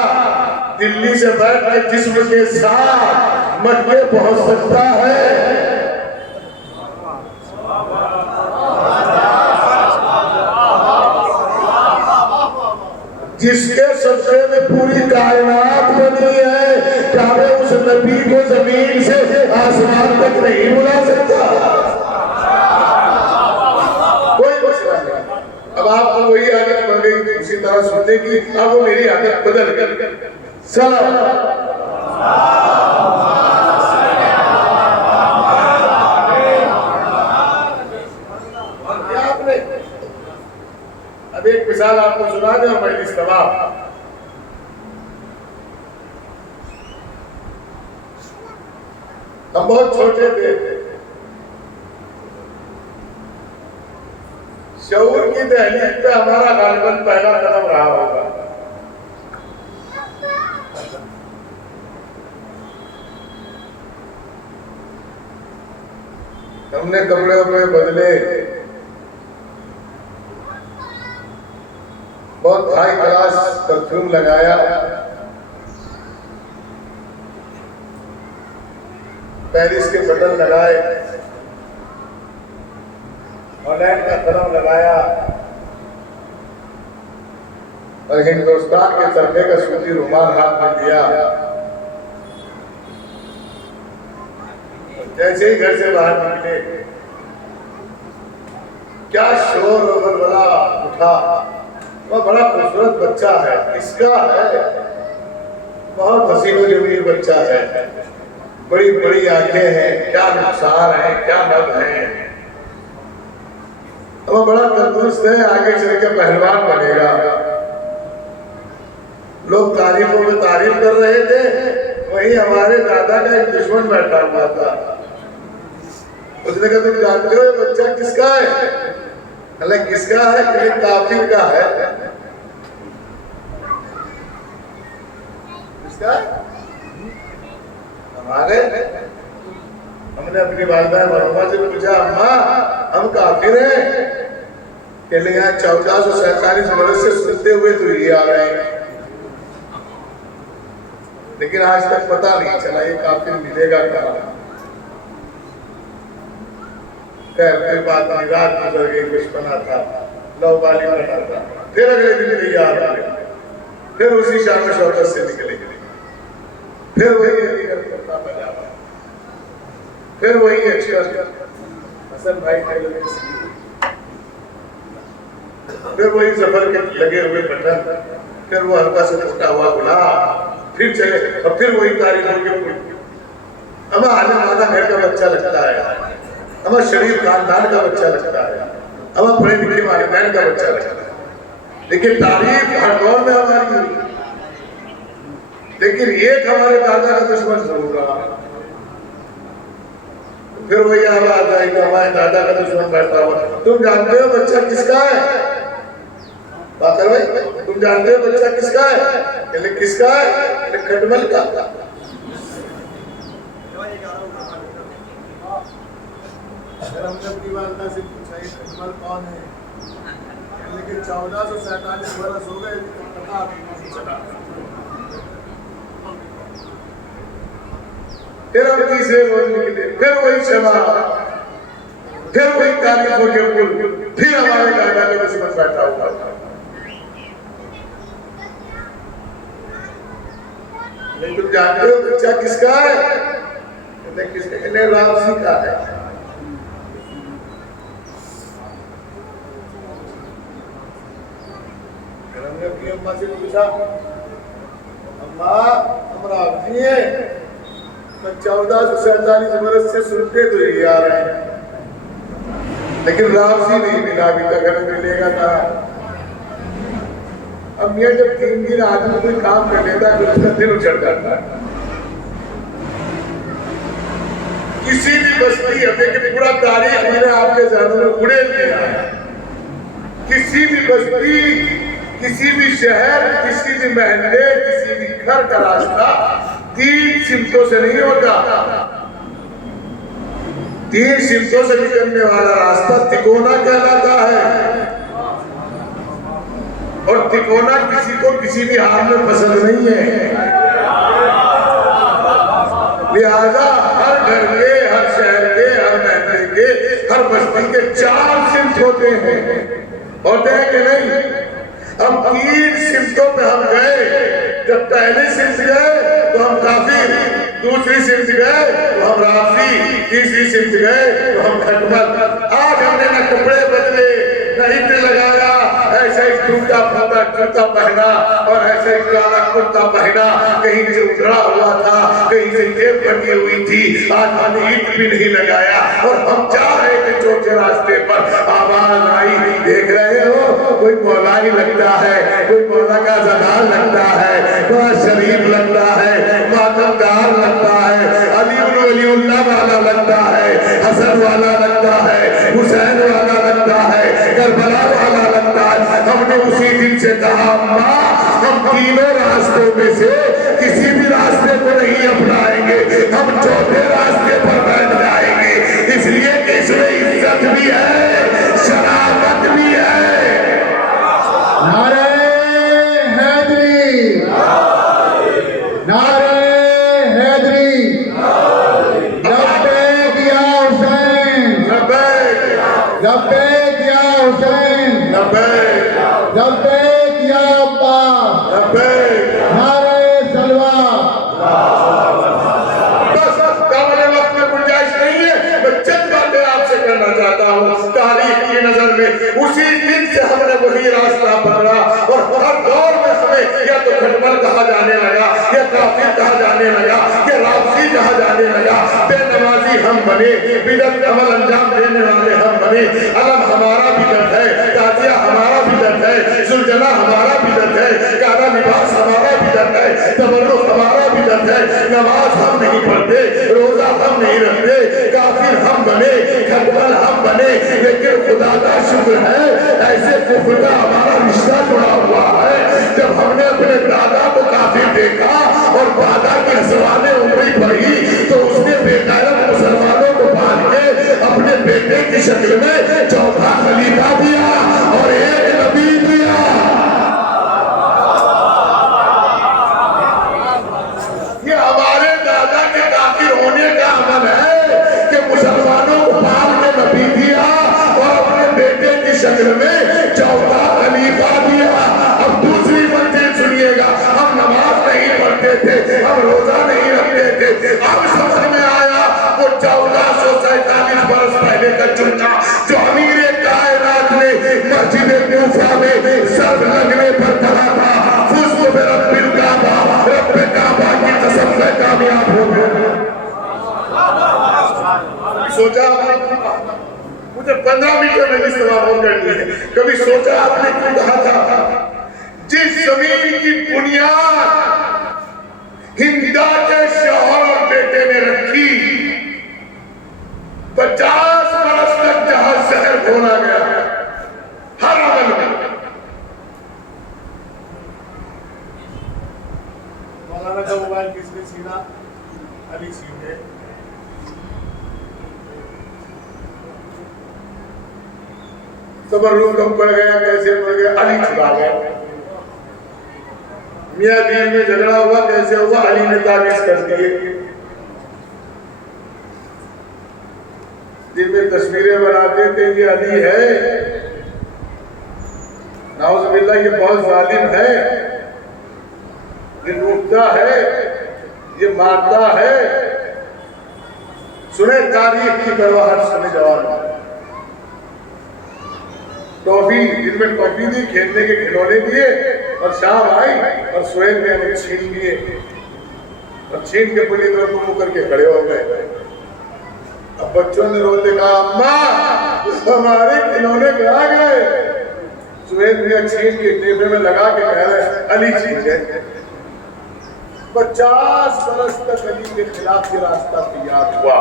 दिल्ली से बैठ के जिस्म के साथ मक्के पहुंच सकता है। जिसके सदक़े में पूरी कायनात बनी है, क्या वे उस नबी को जमीन से आसमान तक नहीं बुला सकता? कोई मसला नहीं। अब आपको वही आदत पड़ गई उसी तरह सुनने की, अब वो मेरी आदत बदल गई। अब एक मिसाल आपको सुना दे और मैं इस्तेमाल। हम बहुत छोटे थे, शऊर की दहलीज पे हमारा गालिबन पहला कदम रहा होगा। हमने कपड़े वपड़े बदले, बहुत हाई क्लास परफ्यूम लगाया, पेरिस के बटन लगाए, हॉलैंड का कलम लगाया और हिंदुस्तान के चरखे का सूती रुमाल हाथ में लिया। जैसे ही घर से बाहर निकले क्या शोर और बलबला उठा। वह बड़ा खूबसूरत बच्चा है, किसका है? बहुत हसीनो जमील बच्चा है, बड़ी बड़ी आंखें हैं, क्या नुकसान है, क्या नब है। वह बड़ा तंदुरुस्त है, आगे चल के पहलवान बनेगा। लोग तारीफों में तारीफ कर रहे थे, वहीं हमारे दादा का एक दुश्मन बैठा हुआ था। उसने कहा तुम जानते हो ये बच्चा किसका है? अरे किसका है? कि काफिर का है। किसका? हमारे। हमने अपनी वालिदा मरहुमा से पूछा अम्मा हम काफिर हैं? कहने यहाँ 1447 वर्ष से सुनते हुए तो ये आ रहे हैं, लेकिन आज तक पता नहीं चला ये काफिर मिलेगा क्या। खैर कोई बात नहीं, रात गुजर गई, बचपना था, लौबाली बना था। फिर अगले दिन तैयार हुए, फिर उसी शाम शौकत से निकले, फिर वही कुर्ता पजामा, फिर वही हसन भाई फिर वही जफर के लगे हुए बटन, फिर वो हल्का से टूटा हुआ गुलाब फिर चले और फिर वही तारीफ होगी फूल। हमें आने वाला घर का बच्चा लगता है, हमें शरीफ खानदान का बच्चा लगता है, हमें पढ़े लिखे वालिदैन का बच्चा लगता है, लेकिन तारीफ हर दौर में हमारी हुई। लेकिन एक हमारे दादा का दुश्मन जरूर रहा। फिर वही आवाज आई कि हमारे दादा का दुश्मन बैठा हुआ। तुम जानते हो बच्चा किसका है? बाकर भाई, तुम जानते हो बच्चा किसका है? कहले किसका है? कहले खटमल का। अगर हमने अपनी वालदा से पूछा ये खटमल कौन है, लेकिन 1447 बरस हो गए पता नहीं चला। फिर हम तीसरे रोज निकले, फिर वही क्षमा, फिर वही तारीफों के पुल, फिर हमारे दादा के दुश्मन बैठा हुआ था। नहीं तुम जानते हो बच्चा किसका है? कहते किसका? कहते रामसी का है। हमने अपनी अम्मा से पूछा, अम्मा हम रामसी है? 1447 बरस से सुनते तो ये आ रहे हैं, लेकिन रामसी नहीं मिला अभी तक। हमें मिलेगा था। अब ये जब 3 दिन आदमी कोई काम कर लेता है तो उसका दिल उछल जाता है। किसी भी बस्ती हमें कि पूरा तारीख मैंने आपके जानों में उड़े दिया। किसी भी बस्ती, किसी भी शहर, किसी भी महल्ले, किसी भी घर का रास्ता 3 सिमतों से नहीं होता। 3 सिमतों से निकलने वाला रास्ता तिकोना कहलाता है। और तिकोना किसी को किसी भी हाल में पसंद नहीं है। लिहाजा हर घर के, हर शहर के, हर महल्ले के, हर बस्ती के 4 सिमत होते हैं कि नहीं? अब 3 सिमतों पे हम गए। जब पहली सिमत गए तो हम काफिर, दूसरी सिमत गए तो हम राफी, तीसरी सिमत गए तो हम खटमल। आज हमने न कपड़े बदले, न इत्र लगाया, ऐसे ही टूटा फूटा कुर्ता पहना और ऐसे ही काला कुर्ता पहना, कहीं से उधड़ा हुआ था, कहीं से जेब बनी हुई थी। आज हमने ईट भी नहीं लगाया और हम जा रहे थे चौथे रास्ते पर। आवाज आई, देख रहे हो कोई मौला ही लगता है, कोई मौला का जनार लगता है, बड़ा शरीफ लगता है, मातमदार लगता है, अलीउल्लाह वाला लगता है, हसन वाला लगता है, हुसैन वाला लगता है, करबला वाला लगता है। हमने उसी दिन से कहा अम्मा हम तीनों रास्तों में से किसी भी रास्ते को नहीं अपनाएंगे, हम चौथे रास्ते पर बैठ जाएंगे। इसलिए कि इसमें इज्जत भी है, शराफत भी है। नारे हैदरी, नारे हैदरी, लब्बैक या हुसैन, लब्बैक या हुसैन, लब्बैक या अब्बास, नारे सलवा। बस हमारे वक्त में गुंजाइश नहीं है। मैं चंद बातें आपसे करना चाहता हूँ तारीख की नजर में। उसी दिन से हमने वही रास्ता पकड़ा और हर दौर में हमें या तो खटमल कहा जाने लगा, या काफिर कहा जाने लगा, या राफसी कहा जाने लगा। बेनमाजी हम बने, बिदअत अमल अंजाम देने वाले हम बने। अलम हमारा बिदअत है, ताजिया हमारा बिदअत है, सुलझना हमारा बिदअत है, काला लिबास हमारा बिदअत है, तबर्रुक हमारा बिदअत है। नमाज हम नहीं पढ़ते, रोजा हम नहीं रखते, काफिर हम बने, खटमल हम बने। लेकिन खुदा का शुक्र है ऐसे कुफ्र का हमारा रिश्ता जुड़ा हुआ है। जब हमने अपने दादा को काफिर देखा और दादा की हंसवाने उंगली पड़ी तो उसने बेगैरत मुसलमानों को बांध के अपने बेटे की शक्ल में चौथा खलीफा दिया और एक नबी दिया। ये हमारे दादा के काफिर होने का अमल है कि मुसलमानों को बांध के नबी दिया और अपने बेटे की शक्ल में चौथा खलीफा दिया। अब दूसरी मंजिल सुनिएगा, हम नमाज नहीं पढ़ते थे, हम रोजा नहीं रखते थे। अब समझ में आया वो 1447 बरस पहले का जुम्मा जो अमीर कायनात ने मस्जिद कूफा में सर लगने पर पढ़ा था। सोचा मुझे 15 मीटर में इस्तेमाल करनी है। कभी सोचा आपने क्यों कहा था जिस जमीन की बुनियाद हिंदा के शौहर और बेटे ने रखी 50 बरस तक जहां शहर खोला गया हर अमल में। मौलाना का मोबाइल किसने छीना? अली छीने। तबर्रुक कम पड़ गया, कैसे पड़ गया? अली छुड़ा गया। मियां बीवी में झगड़ा हुआ, कैसे हुआ? अली ने ताबीज कर दिए। जिनमें तस्वीरें बनाते थे ये अली है, नाउज़ुबिल्लाह ये बहुत जालिम है, ये लूटता है, ये मारता है। सुने तारीख की करवाहट सुने जवान। टॉफी, जिनमें टॉफी दी, खेलने के खिलौने दिए और शाम आई और सोहेल ने हमें छीन लिए और छीन के पूरी तरह को मुंह करके खड़े हो गए। अब बच्चों ने रोते कहा अम्मा हमारे खिलौने कहाँ गए? सोहेल ने छीन के टेबल में लगा के कह रहे अली छीन गए। 50 बरस तक अली के खिलाफ ये रास्ता तैयार हुआ।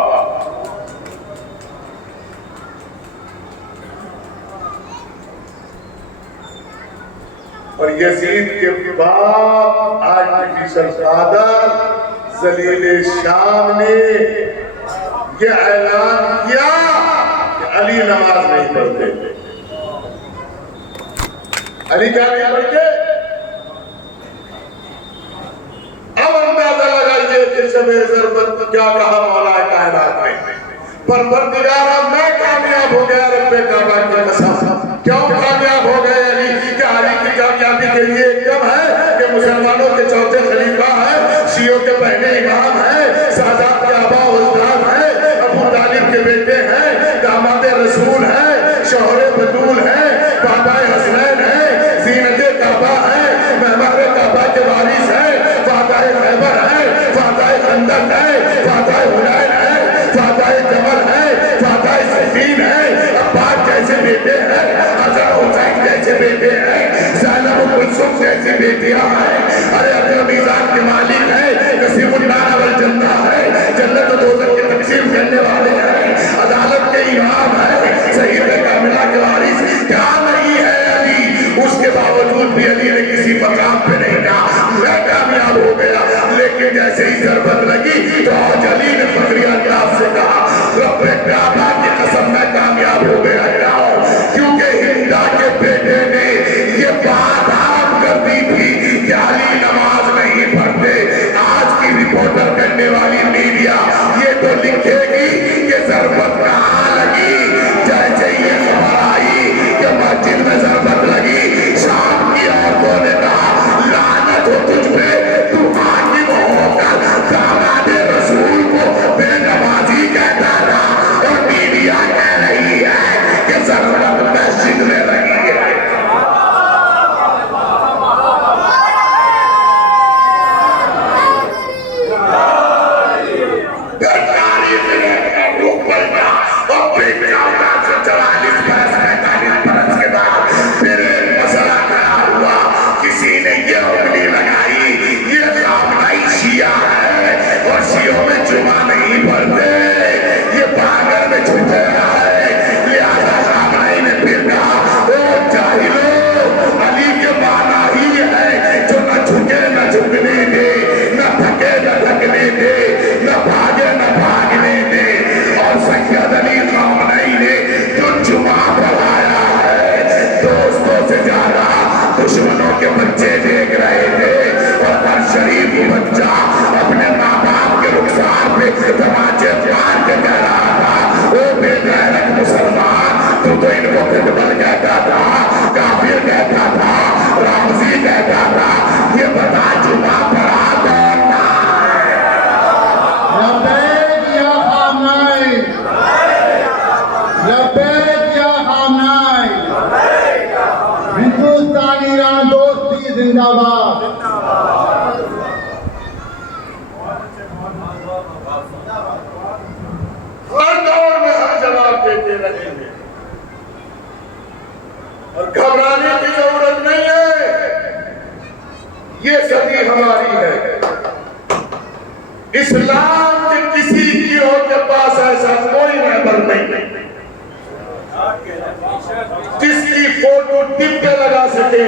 और यजीद के बाप आर्टिफिशियल फादर जलील शाम ने ये ऐलान किया कि अली नमाज नहीं पढ़ते। अली क्या नहीं पढ़ते? अब अंदाजा लगाइए कि शबे ज़रबत क्या कहा मौला कायनात ने, परवरदिगारा मैं कामयाब हो गया रब्बे काबा की कसम। क्यों कामयाब हो गए अली? क्या अली की कामयाबी के लिए एकदम है कि मुसलमानों के चौथे खलीफा है, शियों के पहले इमाम है, सादात के आबा उस्ताद है, अबू तालिब के बेटे हैं, दामाद रसूल है, शौहरे बतूल है, बाबाए हसनैन है, जीनते काबा है, मेहमारे काबा के वारिस है, फाताए खैबर है, फाताए खंदक है, फाताए हुनैन है, फाताए जमल है, फाताए सिफीन है, अब्बास जैसे बेटे हैं, हसन हुसैन जैसे बेटे हैं, ज़ैनब कुलसुम जैसी बेटियां हैं। अरे अपने मीज़ान के मालिक है, कसीमुन्नार वल जन्ना है, जन्नत और दोज़ख की तक़सीम करने वाले हैं, अदालत के इमाम है, सहीह कामिला के वारिस। क्या नहीं है अली? उसके बावजूद भी अली ने किसी मकाम पे नहीं कहा मैं कामयाब हो गया। लेकिन जैसे ही ज़रबत लगी तो आज अली ने फखरिया अंदाज़ से कहा रब्बे काबा की कसम मैं कामयाब हो गया। क्योंकि हिंदा के बेटे ने ये बात आम कर दी थी कि अली नमाज नहीं पढ़ते। आज की रिपोर्टर करने वाली मीडिया ये तो लिखेगी कि ज़रबत कहाँ लगी। जैसे ये खबर आई कि मस्जिद में ज़रबत लगी, शाम की औरतों ने कहा लानत हो तुझ पे, तू हाकिम होकर दामाद रसूल को बेनमाजी कहता रहा। और मीडिया कह रही है कि ज़रबत मस्जिद में लगी है। होते रहेंगे और घबराने की जरूरत नहीं है। ये सदी हमारी है। इस्लाम के किसी गिरोह के पास ऐसा कोई मेंबर नहीं जिसकी फोटो टिप पे लगा सके।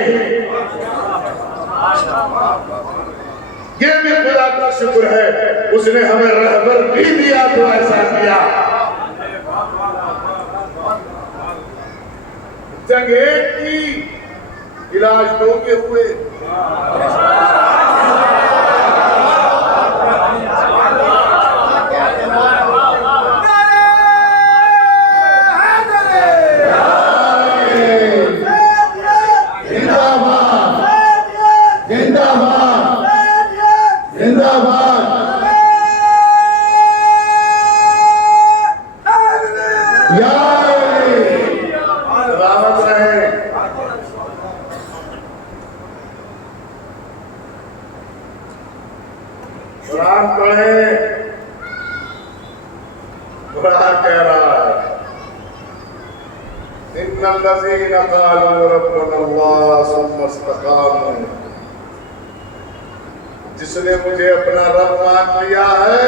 ये भी खुदा का शुक्र है, उसने हमें रहबर भी दिया तो ऐसा किया। जंग एक की इलाज दो के हुए। कुरान पढ़े, कुरान कह रहा है इन्नल्लज़ीना क़ालू रब्बुनल्लाह सुम्मा इस्तक़ामू, जिसने मुझे अपना रब मान लिया है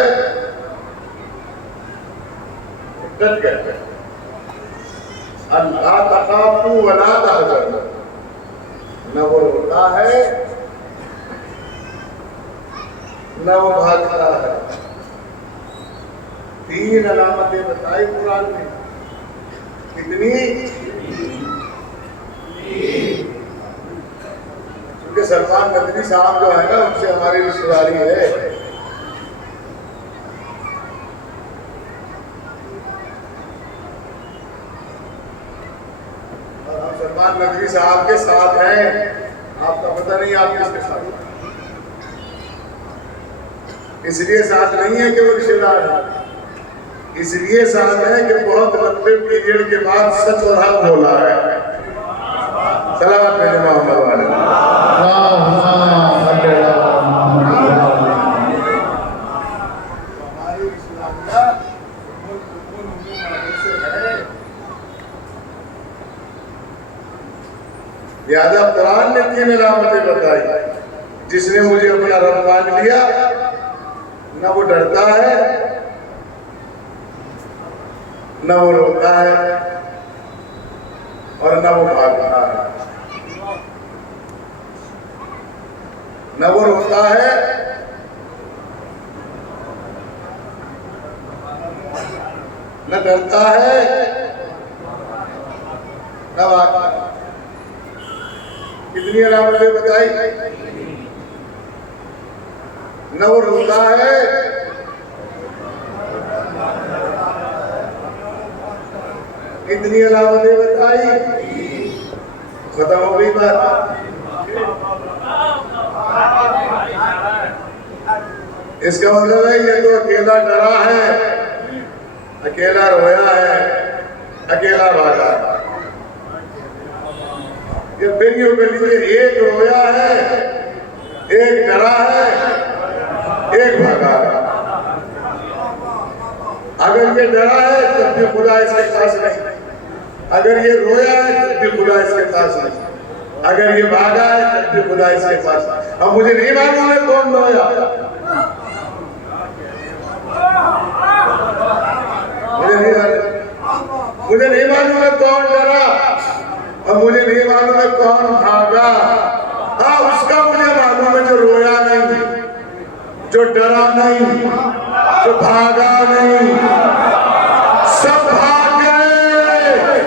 डट गए। अल्लाह तख़ाफ़ू वला तहज़नू, न वो रोता है न वो भागता है। तीन अलामतें बताई कुरान में। कितनी? क्योंकि सलमान नदवी साहब जो है ना, उनसे हमारी रिश्तेदारी है। और हम सलमान नदवी साहब के साथ हैं। आपका पता नहीं आप किसके साथ हैं। इसलिए साथ नहीं है कि वो रिश्तेदार है, इसलिए साथ है कि बहुत लंबे पीरियड के बाद सच और हक बोला है। सलावत मेरे मोहम्मद वाले। लिहाजा कुरान ने तीन अलामतें बताई। जिसने मुझे अपना रब मान लिया, न वो डरता है न वो रोता है और न वो भागता है। न वो रोता है न डरता है न भागता है। कितनी अलामतें बताई? न वो रोता है कितनी अलामतें बताई? खत्म हो गई बात। इसका मतलब है ये तो अकेला डरा है, अकेला रोया है, अकेला भागा है। ये बेनियों के लिए एक रोया है, एक डरा है, एक भागा है। अगर ये डरा है तब भी खुदा इसके पास नहीं, अगर ये रोया है तब भी खुदा इसके पास नहीं, अगर ये भागा है तब भी खुदा इसके पास। अब मुझे नहीं मालूम है कौन रोया, मुझे नहीं मालूम है कौन डरा, और मुझे नहीं मालूम है कौन भागा। हाँ, उसका मुझे मालूम है जो रोया नहीं, जो डरा नहीं, जो भागा नहीं। सब भाग गए।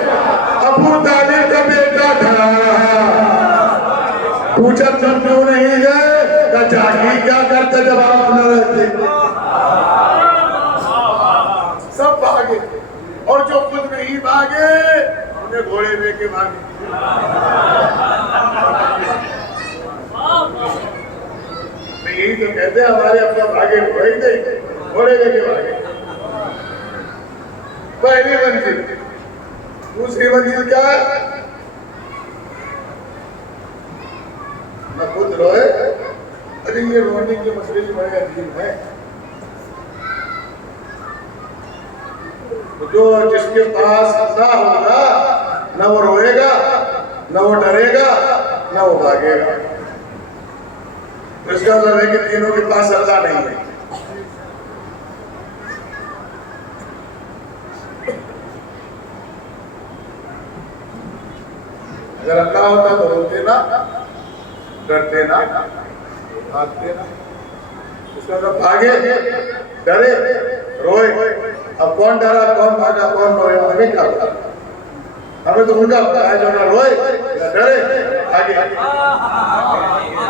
अबू तालिब का बेटा खड़ा रहा, पूछा तुम क्यों नहीं गए? जागी क्या करते जब आप न रहते? सब भागे, और जो खुद नहीं भागे उन्हें घोड़े लेके भागे। यही तो कहते हैं हमारे अपना भागे घोड़े थे, घोड़े लेके भागे। पहली मंजिल। दूसरी मंजिल क्या है? न खुद रोए। अरे ये रोने के मसले बड़े अजीब है। जो जिसके पास ना होगा न वो रोएगा, न वो डरेगा, न वो भागेगा। इसका मतलब है कि तीनों के पास अल्लाह नहीं है। अगर अल्लाह होता तो रोते ना, डरते ना, भागते ना। इसका मतलब भागे, डरे, रोए। अब कौन डरा, कौन भागा, कौन रोए, हमें क्या पता? हमें तो उनका पता है जो ना रोए ना डरे भागे।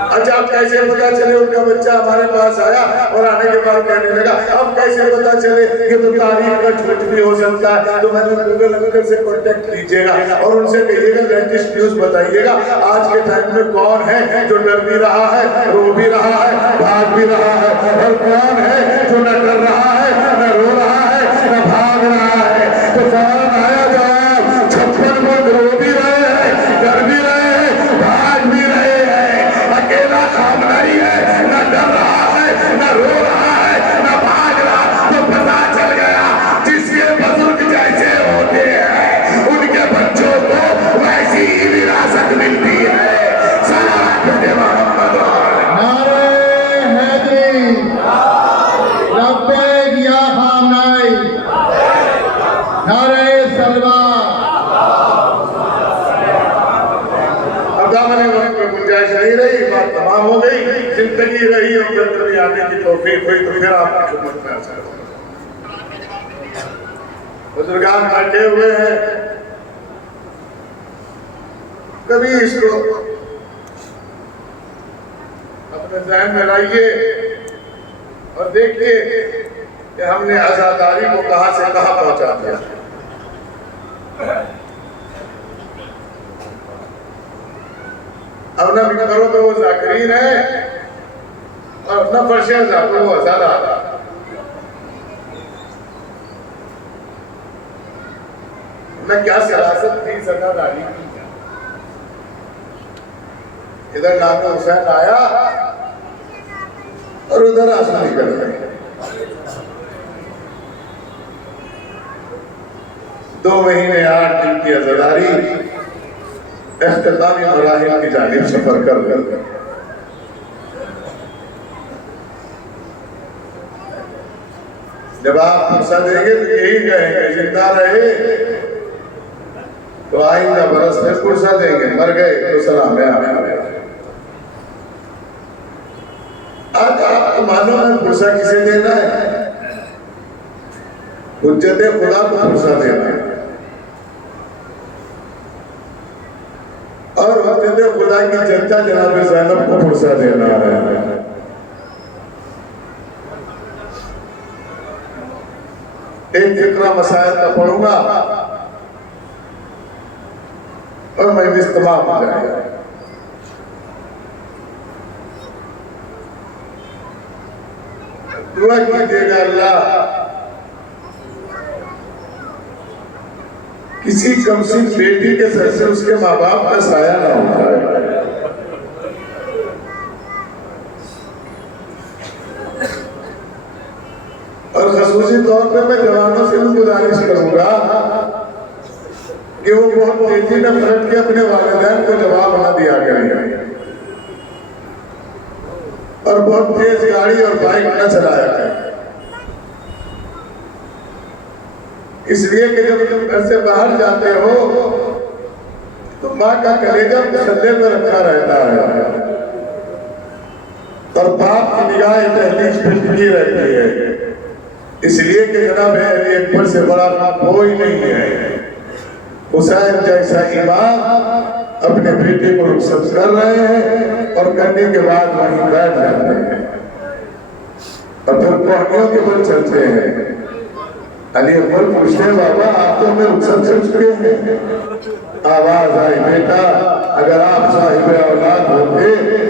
अच्छा, अब कैसे पता चले उनका बच्चा हमारे पास आया और आने के बाद कहने लगा? अब कैसे पता चले? ये तो तारीफ का झूठ भी हो सकता है। तो मैंने गूगल अंकल से कांटेक्ट कीजिएगा और उनसे कहिएगा लेटेस्ट न्यूज बताइएगा, आज के टाइम में कौन है जो डर भी रहा है, रो भी रहा है, भाग भी रहा है, और कौन है जो न डर रहा है, न रो रहा है, न भाग रहा है? तो फौरन आया जवाब, 56 लोग रो भी रहे हैं, डर भी रहे हैं, भाग भी रहे हैं। अकेला काम नहीं है, न डर रहा है, न रो रहा है, न भाग रहा। तो पता चल गया जिसके बुजुर्ग जैसे होते हैं उनके बच्चों को वैसी ही विरासत मिलती है। नारे हैदरी, लब्बैक या खामनाई, नारे सलवार। अब दामन वक्त में गुंजाइश नहीं रही, बात तमाम हो गई, जिंदगी रही और जिंदगी आने की तौफीक हुई तो फिर आपकी खिदमत में हाजिर हूं। बुजुर्गान बैठे हुए हैं, कभी इसको अपने ज़हन में लाइए और देखिए कि हमने आजादारी को कहां से कहां पहुंचा दिया। अब न मिंबरों पे वो जाकिरीन है और न फर्शे जाकर वो आजादा। न क्या सियासत थी सत्ताधारी की। इधर नाम हुसैन आया और उधर आंसू निकल गए। 2 महीने 8 दिन की आजादारी इख्तितामी मराहिल की जानिब सफर कर गए। जब आप फुर्सत देंगे तो यही कहेंगे जिंदा रहे तो आइंदा बरस में फुर्सत देंगे, मर गए तो सलाम है। आज आपको मालूम है फुर्सत किसे देना है? हुज्जत खुदा को फुर्सत देना है और हुज्जत खुदा की जनता जनाब ज़ैनब को फुर्सत देना है। एक फिक्रा मसाइल का पढ़ूंगा और मजलिस तमाम हो जाएगा। दुआ कीजिएगा अल्लाह किसी कमसिन बेटी के सर से उसके माँ बाप का साया ना उठाए। और खसूसी तौर पे मैं जवानों से भी गुजारिश करूंगा कि वो बहुत तेजी में पलट के अपने वालिदैन को जवाब ना दिया करें और बहुत तेज गाड़ी और बाइक न चलाया करें। इसलिए कि जब तुम घर से बाहर जाते हो तो माँ का कलेजा कंधे पर रखा रहता है और बाप की निगाह दहलीज पे टिकी रहती है। इसलिए कि जनाब अली अकबर से बड़ा कोई नहीं है। हुसैन जैसा इमाम अपने बेटे को रुखसत कर रहे हैं और करने के बाद वहीं बैठ जाते हैं और फिर पहाड़ियों के बल चलते हैं। अली अकबर पूछते हैं बाबा आप तो हमें रुखसत कर चुके हैं। आवाज आई बेटा अगर आप साहिब औलाद होते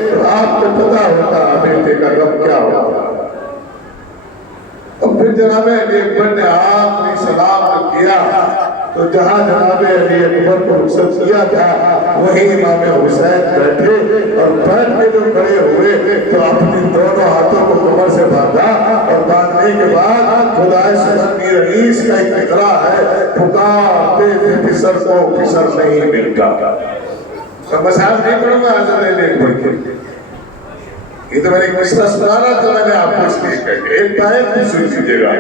तो आपको पता होता बेटे का रब क्या होता। और फिर जनाब अली अकबर ने आखिरी सलाम किया तो जहाँ जनाब अली अकबर को रुखसत किया था वहीं इमाम हुसैन बैठे और बैठ के जो खड़े हुए तो अपने दोनों हाथों को कमर से बांधा और बांधने मांगने के बाद खुदाए सुबह रईस का एक इकरा है, पुकारते थे फिसर को फिसर नहीं मिलता। तो मसाज नहीं करूंगा, आज लेख पढ़ के ये तो मैंने एक मिसरा सुना रहा था, मैंने आपको इसलिए कहा एक बार भी सुन लीजिएगा।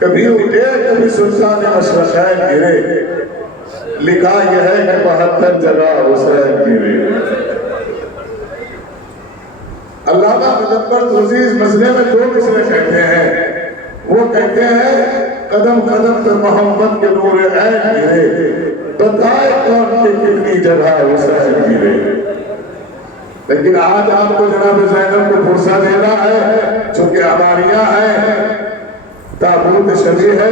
कभी उठे कभी सुल्तान मशरक़ैन गिरे, लिखा यह है कि 72 जगह हुसैन गिरे। अल्लामा मुज़फ़्फ़र तुर्सी इस मसले में 2 मिसरे कहते हैं। वो कहते हैं कदम कदम पे मोहम्मद के नूर ऐन गिरे, बताए कौन के कितनी जगह हुसैन गिरे। लेकिन आज आपको जनाब ज़ैनब को फुर्सा देना है, चूंकि हमारियां हैं, ताबूत शबी है।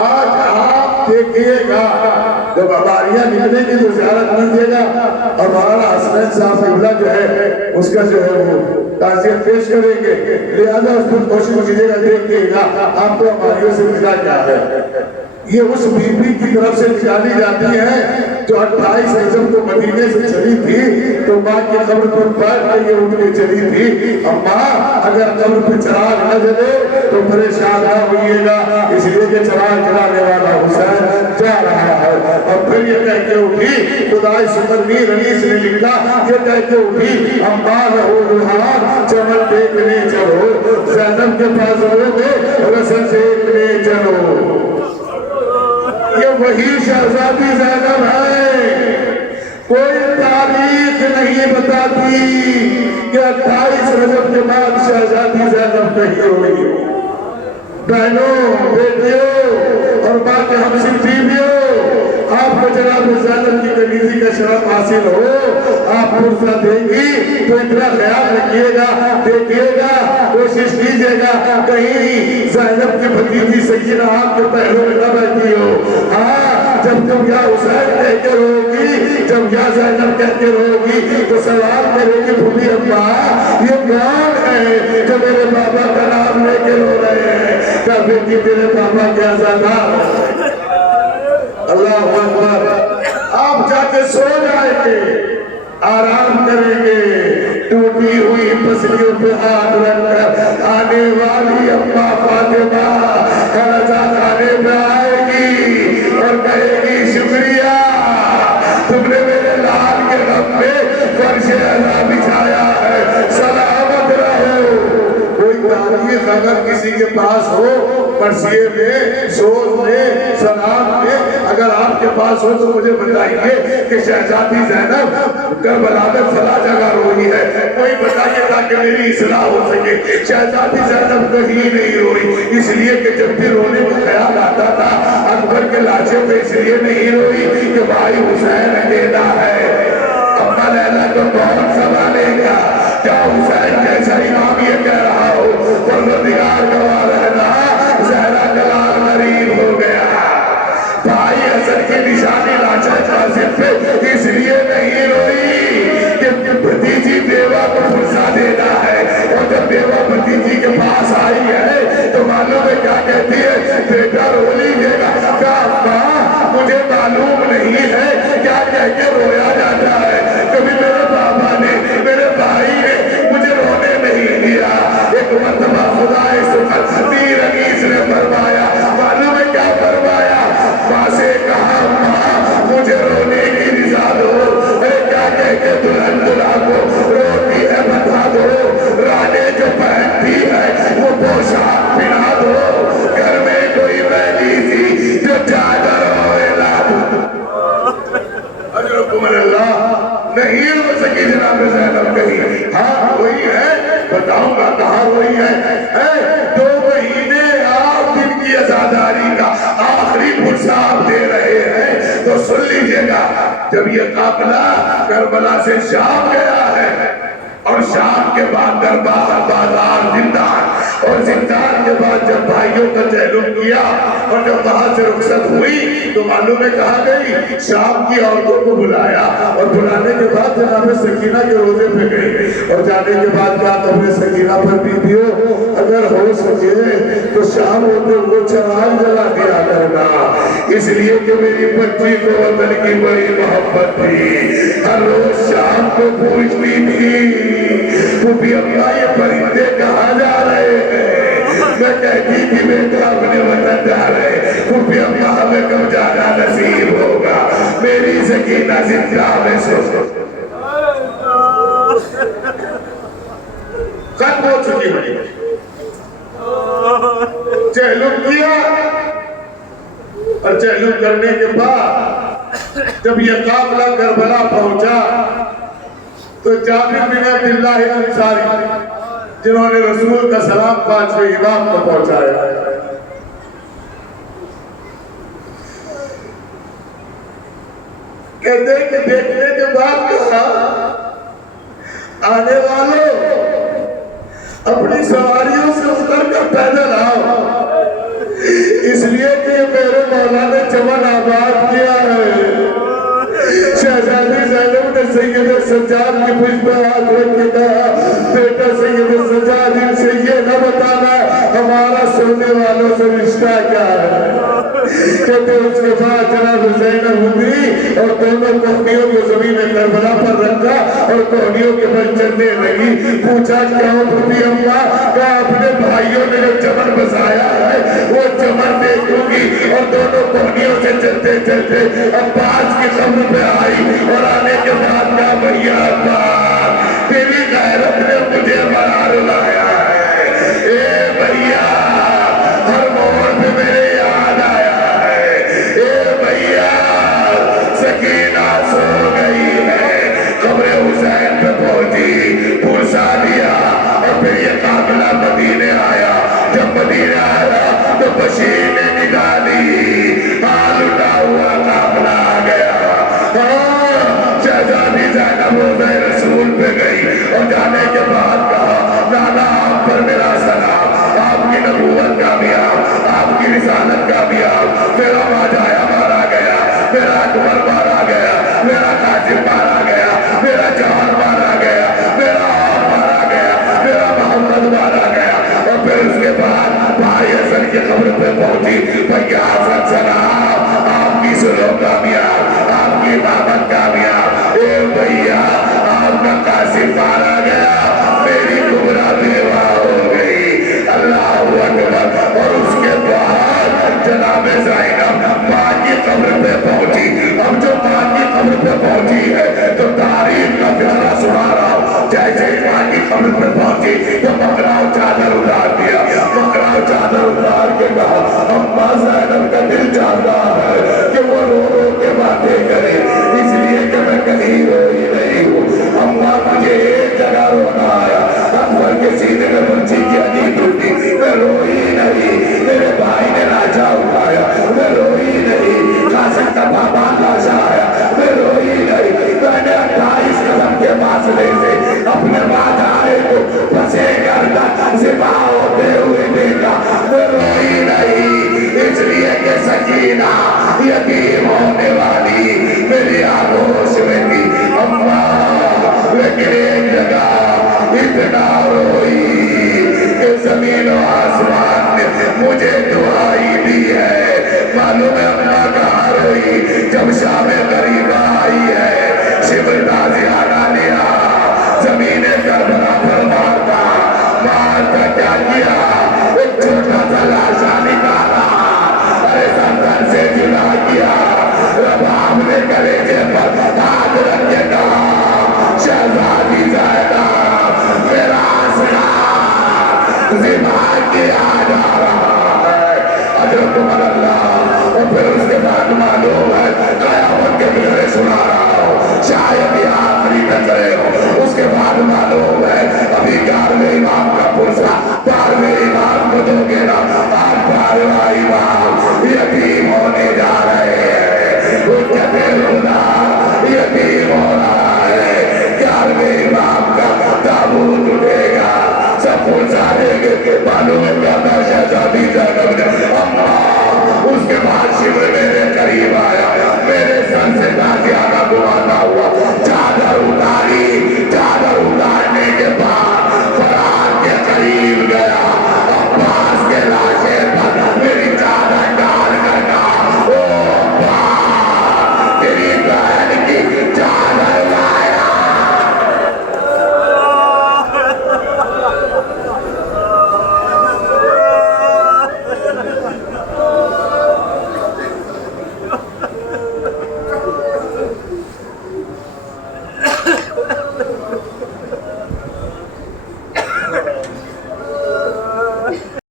आज आप देखिएगा जब हमारियां निकलेंगी तो ज़ियारत कीजिएगा, और मौलाना हसनैन साहब किबला जो है उसका जो है वो ताज़ियत पेश करेंगे। लिहाजा उस पर कोशिश कीजिएगा, देखिएगा आपको हमारियों से मिला क्या है। ये उस बीबी की तरफ से निकाली जाती है जो 28 रजब को मदीने से चली थी, तो माँ की कब्र पर बैठ के ये उठ के चली थी, अम्मा अगर कब्र पे चिराग न जले तो परेशान न होइएगा, इसलिए कि चिराग जलाने वाला हुसैन जा रहा है। और फिर ये कह के उठी, खुदाई सुमरनी रईस ने लिखा, ये कह के उठी, अम्मा रहो रुहान चमन देखने चलो, ज़ैनब के पास रहोगे रसन देखने चलो। ये वही शहजादी ज़ैनब है, कोई तारीख नहीं बताती कि 28 रजब के बाद शहजादी ज़ैनब कहीं हुई। बहनों, बेटियों और माँ के हमसिन बीवियों, आपको जनाब ज़ैनब की कनीज़ी का शरफ हासिल हो, आप फुर्सत देंगी तो इतना ख्याल रखिएगा, देखिएगा, कोशिश कीजिएगा कहीं ज़ैनब की भतीजी सकीना आपके पहलू में न बैठी हो। हाँ, जब तुम या हुसैन कह के रहोगी, जब या ज़ैनब कह के रहोगी तो सवाल करेगी, भूमि अम्मा ये कौन है जो मेरे बाबा का नाम लेके रो रहे हैं। क्या बेटी तेरे पापा क्या ज़्यादा। अल्लाह अकबर। आप जाके सो जाएंगे, आराम करेंगे, टूटी हुई पसलियों पे हाथ रखकर आने वाली अम्मा फातिमा रज़ा खाने पे आएगी और कहेगी, शुक्रिया तुमने मेरे लाल के गम में फर्श अज़ा बिछाया है, सलामत रहो। कोई तारीख अगर किसी के पास हो, मरसिए में, सोच में, सलाम में, अगर आपके पास हो तो मुझे बताइए कि शहजादी ज़ैनब करबला में फला जगह रोई है, कोई बताइए ताकि मेरी इस्लाह हो सके। शहजादी ज़ैनब कहीं नहीं रोई, इसलिए कि जब भी रोने का ख्याल आता था अकबर के लाशों पे इसलिए नहीं रोई कि भाई हुसैन अकेला है। अम्मा लैला को कौन संभालेगा? क्या हुसैन जैसा इमाम ये कह रहा हो, परवरदिगार गवाह रहना, ज़हरा जलाल गरीब हो गया। भाई हसन की निशानी लाशा कासिम पे इसलिए नहीं रोई कि भतीजी बेवा को फुर्सा देना है, और जब बेवा भतीजी के पास आई है तो मालूम है क्या कहती है, बेटा रो लीजिएगा। क्या अम्मा मुझे मालूम नहीं है क्या कह के रोया जाता है। कभी मेरे पापा ने, मेरे भाई ने मुझे रोने नहीं दिया। एक मरतबा खुदाए सुबहानी रईस ने फरमाया, मालूम है क्या फरमाया, माँ से कहा, माँ मुझे रोने की रिजा दो। अरे क्या कह के दुल्हन दुल्हा को रोती है बता दो, राने जो पहनती है वो पोशाक पहना दो, घर में कोई बैली थी जो चादर नहीं हो सकी जनाब ज़ैनब कहीं। हाँ वही है, बताऊंगा कहाँ वही है। 2 महीने आप दिन की आजादारी का आखिरी फुर्सा आप दे रहे हैं तो सुन लीजिएगा। जब ये काफिला करबला से शाम गया है और शाम के बाद दरबार बाजार जिंदान, और जिंदान के बाद जब भाइयों का तहलुम किया और जब वहां से रुखसत हुई तो मालूम है कहाँ गई, शाम की औरतों को बुलाया, और बुलाने के बाद जनाब सकीना के रोजे पे गई, और जाने के बाद क्या कब्र सकीना पर बीबियों अगर हो सके तो शाम होते वो चराग जला दिया करना, इसलिए कि मेरी बच्ची को वतन की बड़ी मोहब्बत थी। हर रोज शाम को पूछती थी, तो भी अम्मा ये परिंदे कहाँ जा रहे हैं, मैं कहती थी बेटा अपने वतन जा रहे, फूफी अम्मा हमें कब जाना नसीब होगा, मेरी सकीना जिंदा में सो खत्म हो चुकी बड़ी चहलुम किया। और चहलुम करने के बाद जब ये काफिला करबला पहुंचा तो जाबिर बिन अब्दुल्लाह अंसारी जिन्होंने रसूल का सलाम पांचवें इमाम को पहुंचाया, कहते कि देखने के बाद कहा आने वालों अपनी सवारियों से उतर कर पैदल आओ, इसलिए कि मेरे मौला ने चमन आबाद किया है। शहजादी ज़ैनब ने सैयद सज्जाद की भुज पर हाथ रख के कहा, बेटा सैयद सज्जाद इनसे ये न बताना हमारा सोने वालों से रिश्ता क्या है। कहते उसके बाद जनाब ज़ैनब हुई और दोनों कोहनियों को जमीन करबला पर रखा और कोहनियों के बल चलने लगी। पूछा क्यों फूफी अम्मा? कहा अपने भाइयों ने जो चमन बसाया है वो चमन देखूंगी। और दोनों कोहनियों से चलते चलते अब्बास की कब्र पे आई और आने के बाद कहा भैया अब्बास तेरी गैरत ने मुझे बड़ा रुलाया है, ए भैया हर मोड़ पे मेरे याद आया है, ए भैया सकीना सो गई है। कब्र हुसैन पे पहुंची, पुरसा दिया और फिर ये काफिला मदीने आया। जब मदीने आया तो बशीर ने निकाली, हाल उठा हुआ काफिला आ गया। शहजादी ज़ैनब रोज़े रसूल पे गई और जाने के बाद कहा नाना आप पर मेरा सलाम, आपकी नबूवत कामयाब, आपकी रिसालत कामयाब, मेरा माजाया मारा गया, मेरा अकबर मारा गया, मेरा कासिम मारा गया, मेरा जवान मारा गया, मेरा आप मारा गया, मेरा मोहम्मद मारा गया। और फिर उसके बाद भाई हसन की कब्र पे पहुंची, भैया हसन सलाम, आपकी सुनो कामयाब, आपकी इमामत कामयाब, ए भैया आपका कासिम मारा गया, मेरी कुबरा बेवा हो गई, अल्लाह अकबर। और उसके बाद जनाब ज़ैनब मां की कब्र पे पहुंची। अब जो मां की कब्र पे पहुंची है तो तारीफ का प्यारा सुना रहा हूं। जैसे मां की कब्र पे पहुंची तो मकराव चादर उतार दिया, मकराव चादर उतार के कहा अम्मा ज़ैनब का दिल चाहता है कि वो रो रो के बातें करे, इसलिए कि मैं कहीं रोई नहीं हूँ। अम्मा मुझे एक जगह रोना आया, अकबर के सीने में बच्ची की अजी टूटी, मैं रोई नहीं। मेरे भाई ने लाशा उठाया, मैं रोई नहीं। कासिम का बाबा लाशा आया, मैं रोई नहीं। मैंने 28 कदम के फासले से अपने बाजारे को फंसे कर जिबा होते हुए देखा, मैं रोई नहीं। इसलिए कि सकीना यतीम होने वाली मेरी आगोश में थी अम्मा, लेकिन एक जगह इतना रोई कि जमीन और आसमान ने मुझे दुआई दी है। मालूम है